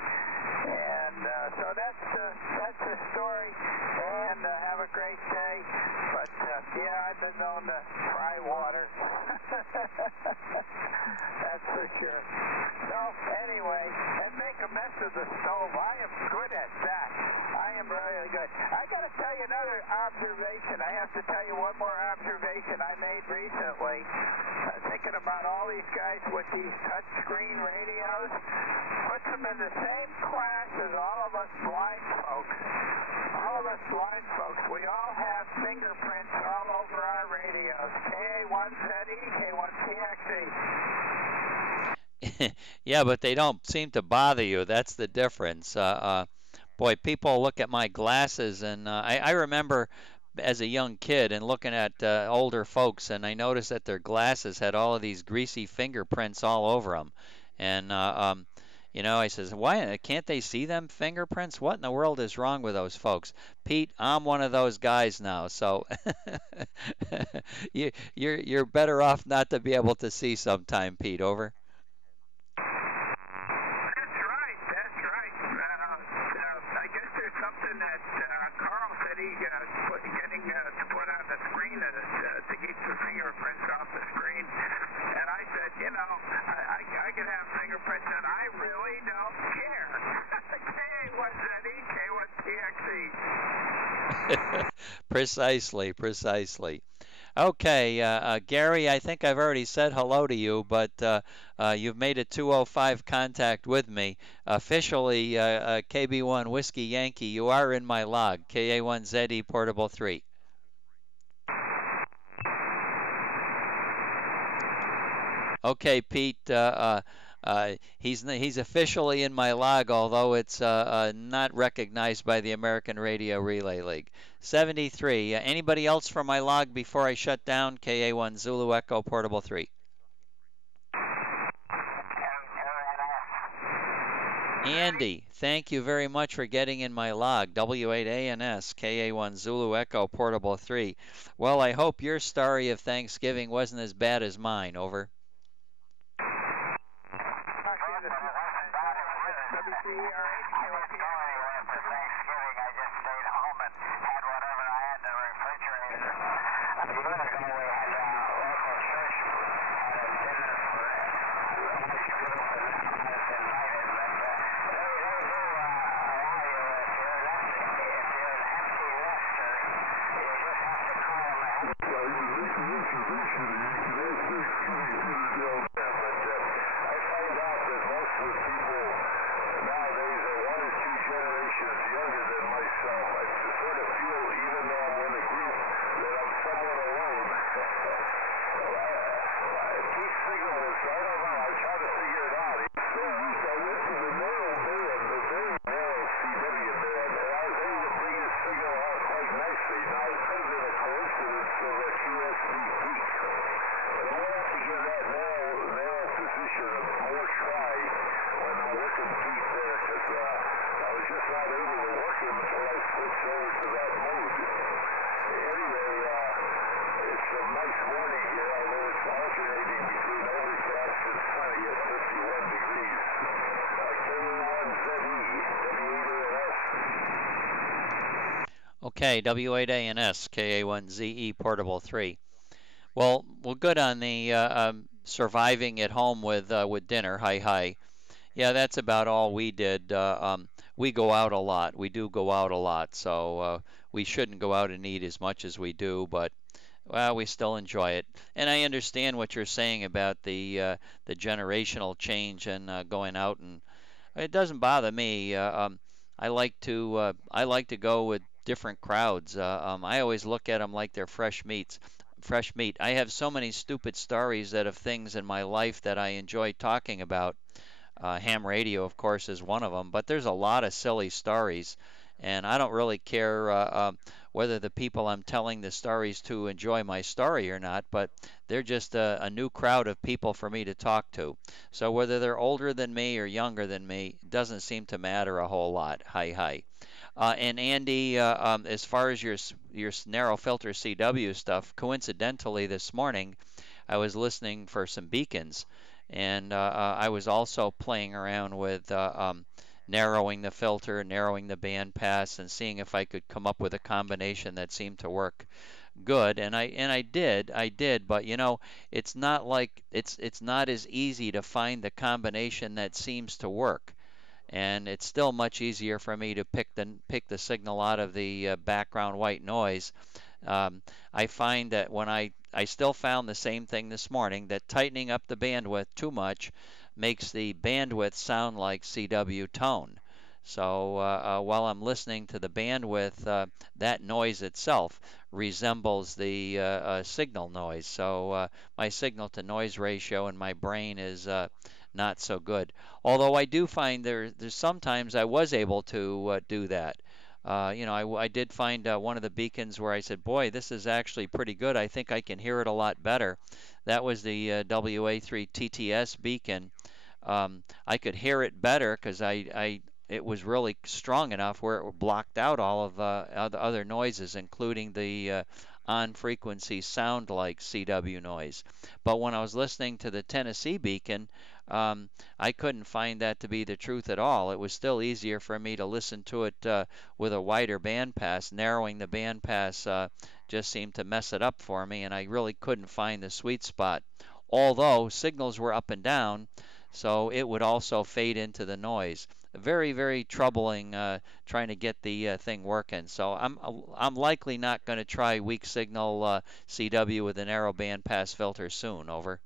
and so that's the story. And have a great day. But I've been known to fry water. That's for sure. So anyway, and make a mess of the the stove. I am good at that. I am really good. I got to tell you another observation. I have to tell you one more observation I made recently. Thinking about all these guys with these touchscreen radios, puts them in the same class as all of us blind folks. All of us blind folks, we all have fingerprints all over our radios. KA1ZE, K1TXT. Yeah, but they don't seem to bother you. That's the difference. Boy, people look at my glasses, and I remember as a young kid and looking at older folks, and I noticed that their glasses had all of these greasy fingerprints all over them. And I says, why can't they see them fingerprints? What in the world is wrong with those folks? Pete, I'm one of those guys now, so you're better off not to be able to see sometime, Pete. Over. I guess there's something that Carl said he getting to put on the screen to keep the fingerprints off the screen. And I said, I can have fingerprints and I really don't care. K1ZE, K1TXE. Precisely. Okay, Gary, I think I've already said hello to you, but you've made a 205 contact with me. Officially, KB1 Whiskey Yankee, you are in my log, KA1ZE Portable 3. Okay, Pete, he's officially in my log, although it's not recognized by the American Radio Relay League. 73. Anybody else from my log before I shut down? KA1 Zulu Echo Portable 3. Andy, thank you very much for getting in my log. W8ANS, KA1 Zulu Echo Portable 3. Well, I hope your story of Thanksgiving wasn't as bad as mine. Over. Okay, W8ANS, KA1ZE Portable 3. Well, good on the surviving at home with dinner. Hi. Yeah, that's about all we did. We go out a lot. We do go out a lot, so we shouldn't go out and eat as much as we do, but well, we still enjoy it. And I understand what you're saying about the generational change and going out, and it doesn't bother me. I like to go with different crowds. I always look at them like they're fresh meat. I have so many stupid stories of things in my life that I enjoy talking about. Ham radio, of course, is one of them, but there's a lot of silly stories, and I don't really care whether the people I'm telling the stories to enjoy my story or not, but they're just a new crowd of people for me to talk to. So whether they're older than me or younger than me, doesn't seem to matter a whole lot. Hi. And Andy, as far as your narrow filter CW stuff, coincidentally this morning I was listening for some beacons, and I was also playing around with narrowing the filter, narrowing the bandpass, and seeing if I could come up with a combination that seemed to work good. And I did, but it's not like it's not as easy to find the combination that seems to work. and it's still much easier for me to pick the signal out of the background white noise. I find that when I still found the same thing this morning, that tightening up the bandwidth too much makes the bandwidth sound like CW tone. So while I'm listening to the bandwidth, that noise itself resembles the signal noise. So my signal to noise ratio in my brain is not so good. Although I do find there's sometimes I was able to do that. I did find one of the beacons where I said, boy, this is actually pretty good. I think I can hear it a lot better. That was the WA3 TTS beacon. I could hear it better because it was really strong enough where it blocked out all of other noises, including the on frequency sound like CW noise. But when I was listening to the Tennessee beacon, I couldn't find that to be the truth at all. It was still easier for me to listen to it with a wider bandpass. Narrowing the bandpass just seemed to mess it up for me, and I really couldn't find the sweet spot. Although signals were up and down, so it would also fade into the noise. Very, very troubling trying to get the thing working. So I'm likely not going to try weak signal CW with a narrow bandpass filter soon. Over.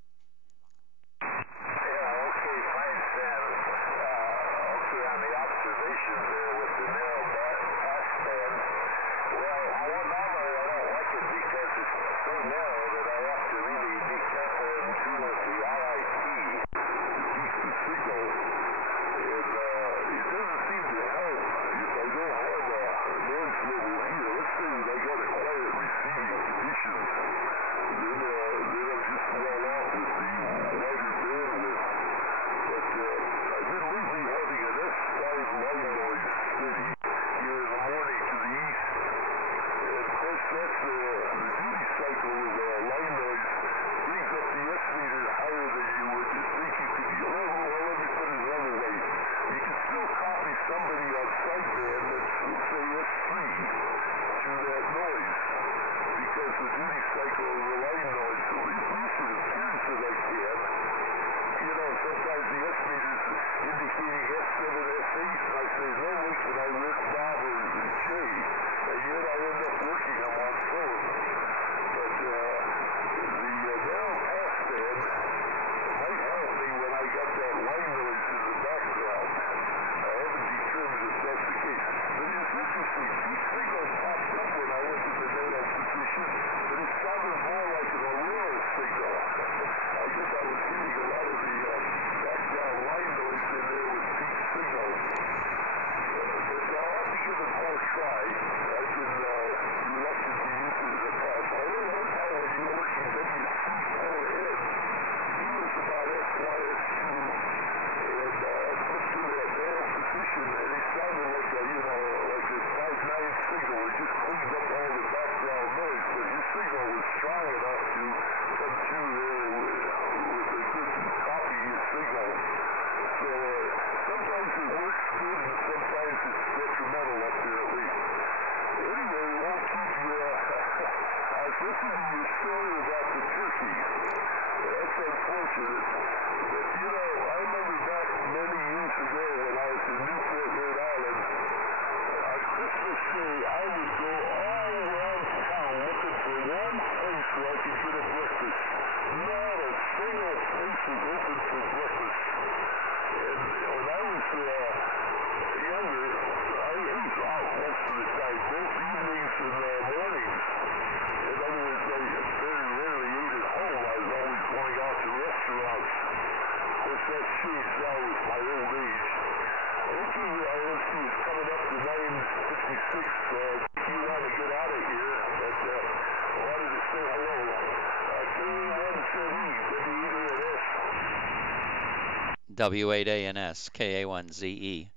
W8ANS, KA1ZE,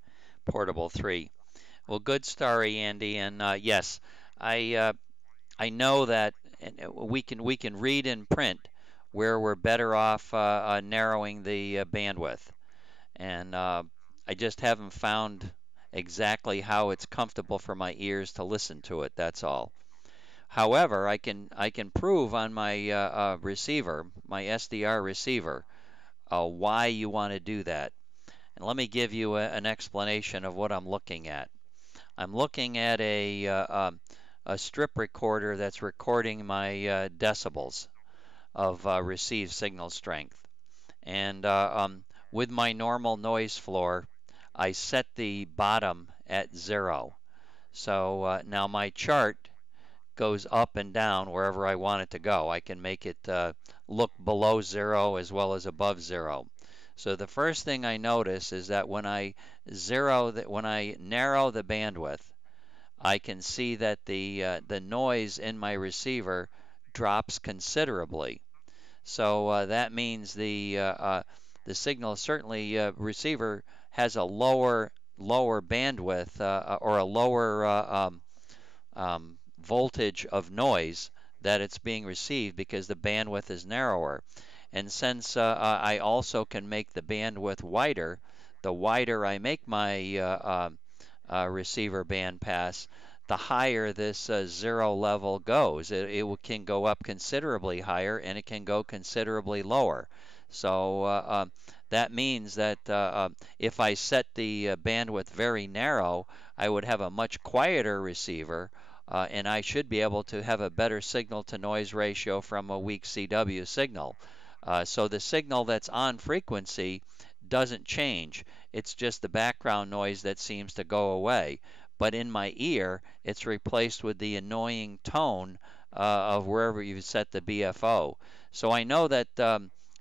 Portable 3. Well, good story, Andy. And yes, I know that we can read in print where we're better off narrowing the bandwidth, and I just haven't found exactly how it's comfortable for my ears to listen to it. That's all. However, I can prove on my receiver, my SDR receiver, why you want to do that. And let me give you an explanation of what I'm looking at. I'm looking at a strip recorder that's recording my decibels of received signal strength. And with my normal noise floor, I set the bottom at 0. So now my chart goes up and down wherever I want it to go. I can make it look below 0 as well as above 0. So the first thing I notice is that when I narrow the bandwidth, I can see that the noise in my receiver drops considerably. So that means the signal, certainly receiver has a lower bandwidth or a lower voltage of noise that it's being received because the bandwidth is narrower. And since I also can make the bandwidth wider, the wider I make my receiver band pass, the higher this 0 level goes. It can go up considerably higher and it can go considerably lower. So that means that if I set the bandwidth very narrow, I would have a much quieter receiver, and I should be able to have a better signal-to-noise ratio from a weak CW signal. So the signal that's on frequency doesn't change. It's just the background noise that seems to go away. But in my ear, it's replaced with the annoying tone of wherever you've set the BFO. So I know that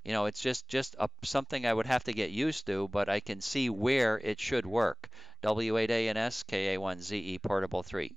it's just something I would have to get used to, but I can see where it should work. W8ANS KA1ZE Portable 3.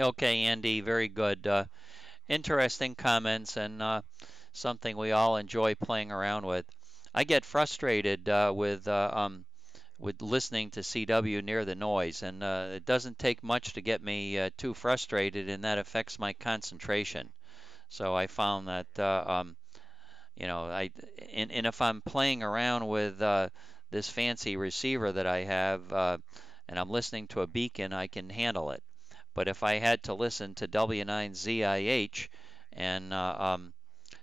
Okay, Andy, very good. Interesting comments and something we all enjoy playing around with. I get frustrated with listening to CW near the noise, and it doesn't take much to get me too frustrated, and that affects my concentration. So I found that and if I'm playing around with this fancy receiver that I have, and I'm listening to a beacon, I can handle it. But if I had to listen to W9ZIH and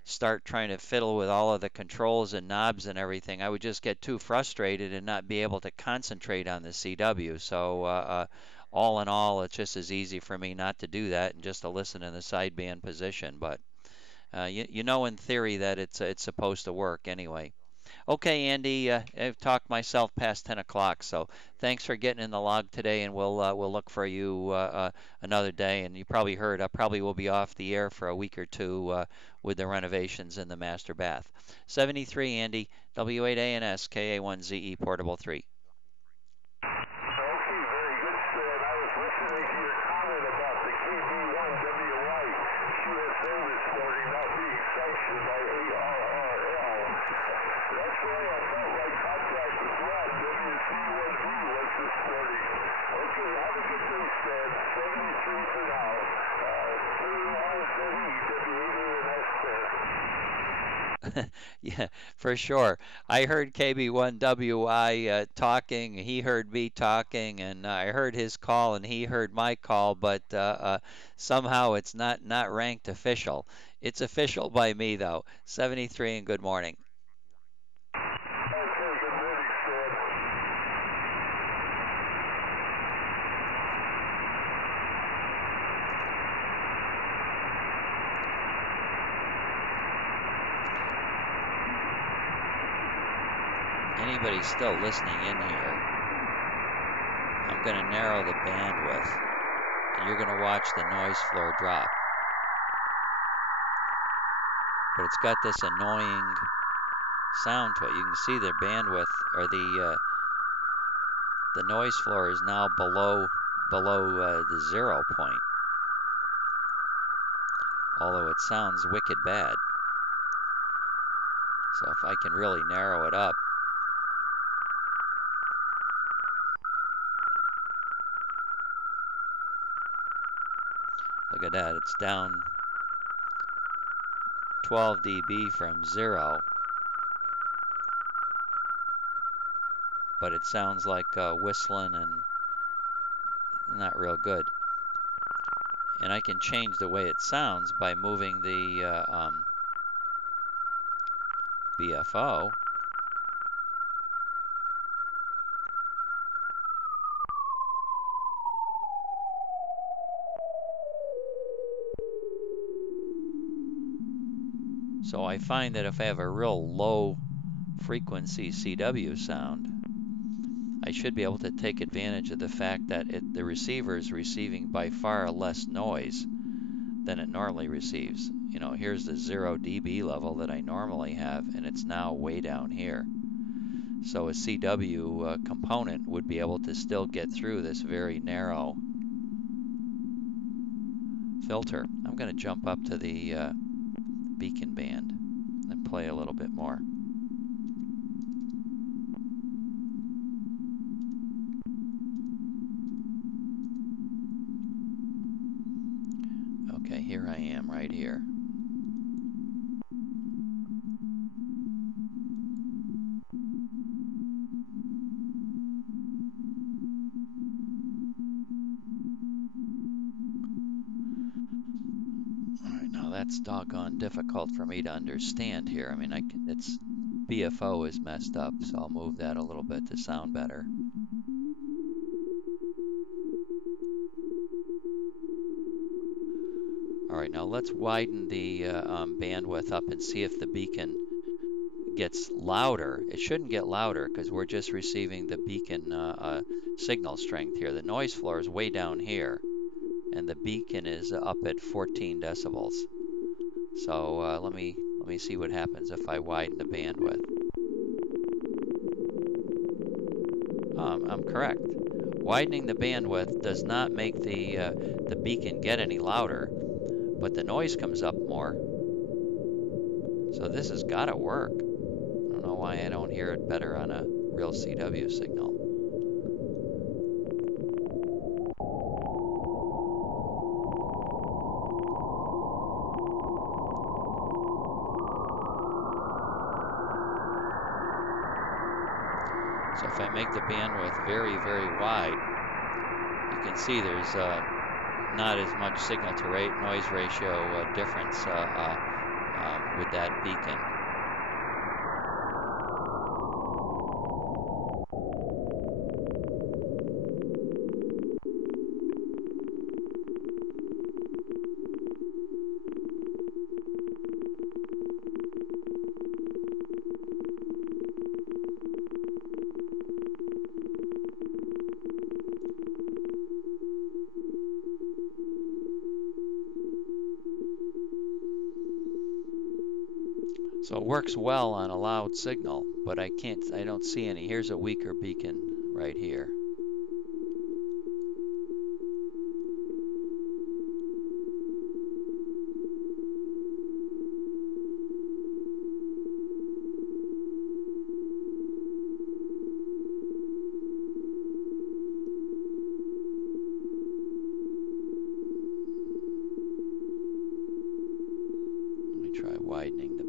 start trying to fiddle with all of the controls and knobs and everything, I would just get too frustrated and not be able to concentrate on the CW. So all in all, it's just as easy for me not to do that and just to listen in the sideband position. But you know in theory that it's supposed to work anyway. Okay, Andy, I've talked myself past 10 o'clock, so thanks for getting in the log today, and we'll look for you another day. And you probably heard I probably will be off the air for a week or two with the renovations in the master bath. 73, Andy, W8ANS KA1ZE Portable 3. Yeah, for sure. I heard KB1WI talking, he heard me talking, and I heard his call and he heard my call, but somehow it's not ranked official. It's official by me though. 73 and good morning. Anybody still listening in here, I'm going to narrow the bandwidth, and you're going to watch the noise floor drop. But it's got this annoying sound to it. You can see the bandwidth, or the noise floor is now below the 0 point, although it sounds wicked bad. So if I can really narrow it up, look at that, it's down 12 dB from 0, but it sounds like whistling and not real good. And I can change the way it sounds by moving the BFO. So I find that if I have a real low frequency CW sound, I should be able to take advantage of the fact that the receiver is receiving by far less noise than it normally receives. You know, here's the 0 dB level that I normally have, and it's now way down here. So a CW component would be able to still get through this very narrow filter. I'm going to jump up to the beacon band and play a little bit more. Okay, here I am right here. All right, now that's doggone difficult for me to understand here. I mean, it's BFO is messed up, so I'll move that a little bit to sound better. All right, now let's widen the bandwidth up and see if the beacon gets louder. It shouldn't get louder because we're just receiving the beacon signal strength here. The noise floor is way down here, and the beacon is up at 14 decibels. So let me see what happens if I widen the bandwidth. I'm correct. Widening the bandwidth does not make the beacon get any louder, but the noise comes up more. So this has got to work. I don't know why I don't hear it better on a real CW signal. So if I make the bandwidth very, very wide, you can see there's not as much signal to noise ratio difference with that beacon. So it works well on a loud signal, but I don't see any. Here's a weaker beacon right here. Let me try widening the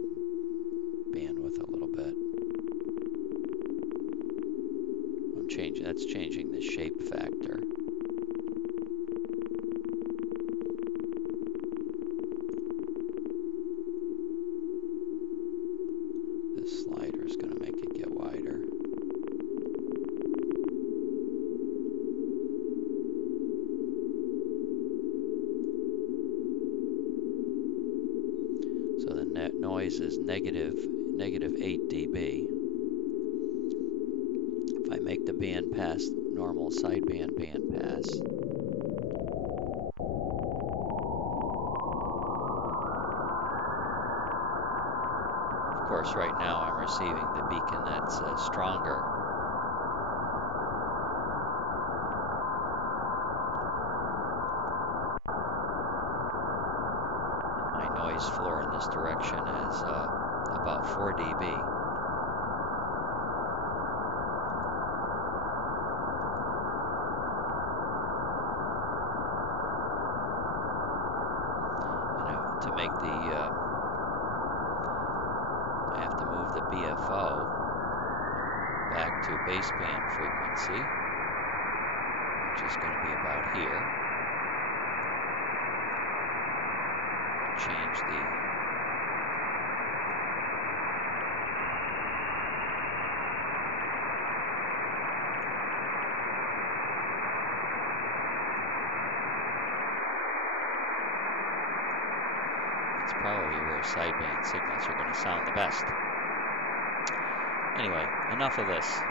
that's changing the shape factor. This slider is going to make it get wider. So the net noise is negative 8 dB. If I make the bandpass normal sideband bandpass, of course right now I'm receiving the beacon that's stronger. My noise floor in this direction is about 4 dB. To make the, I have to move the BFO back to baseband frequency, which is going to be about here. Change the probably where sideband signals are going to sound the best. Anyway, enough of this.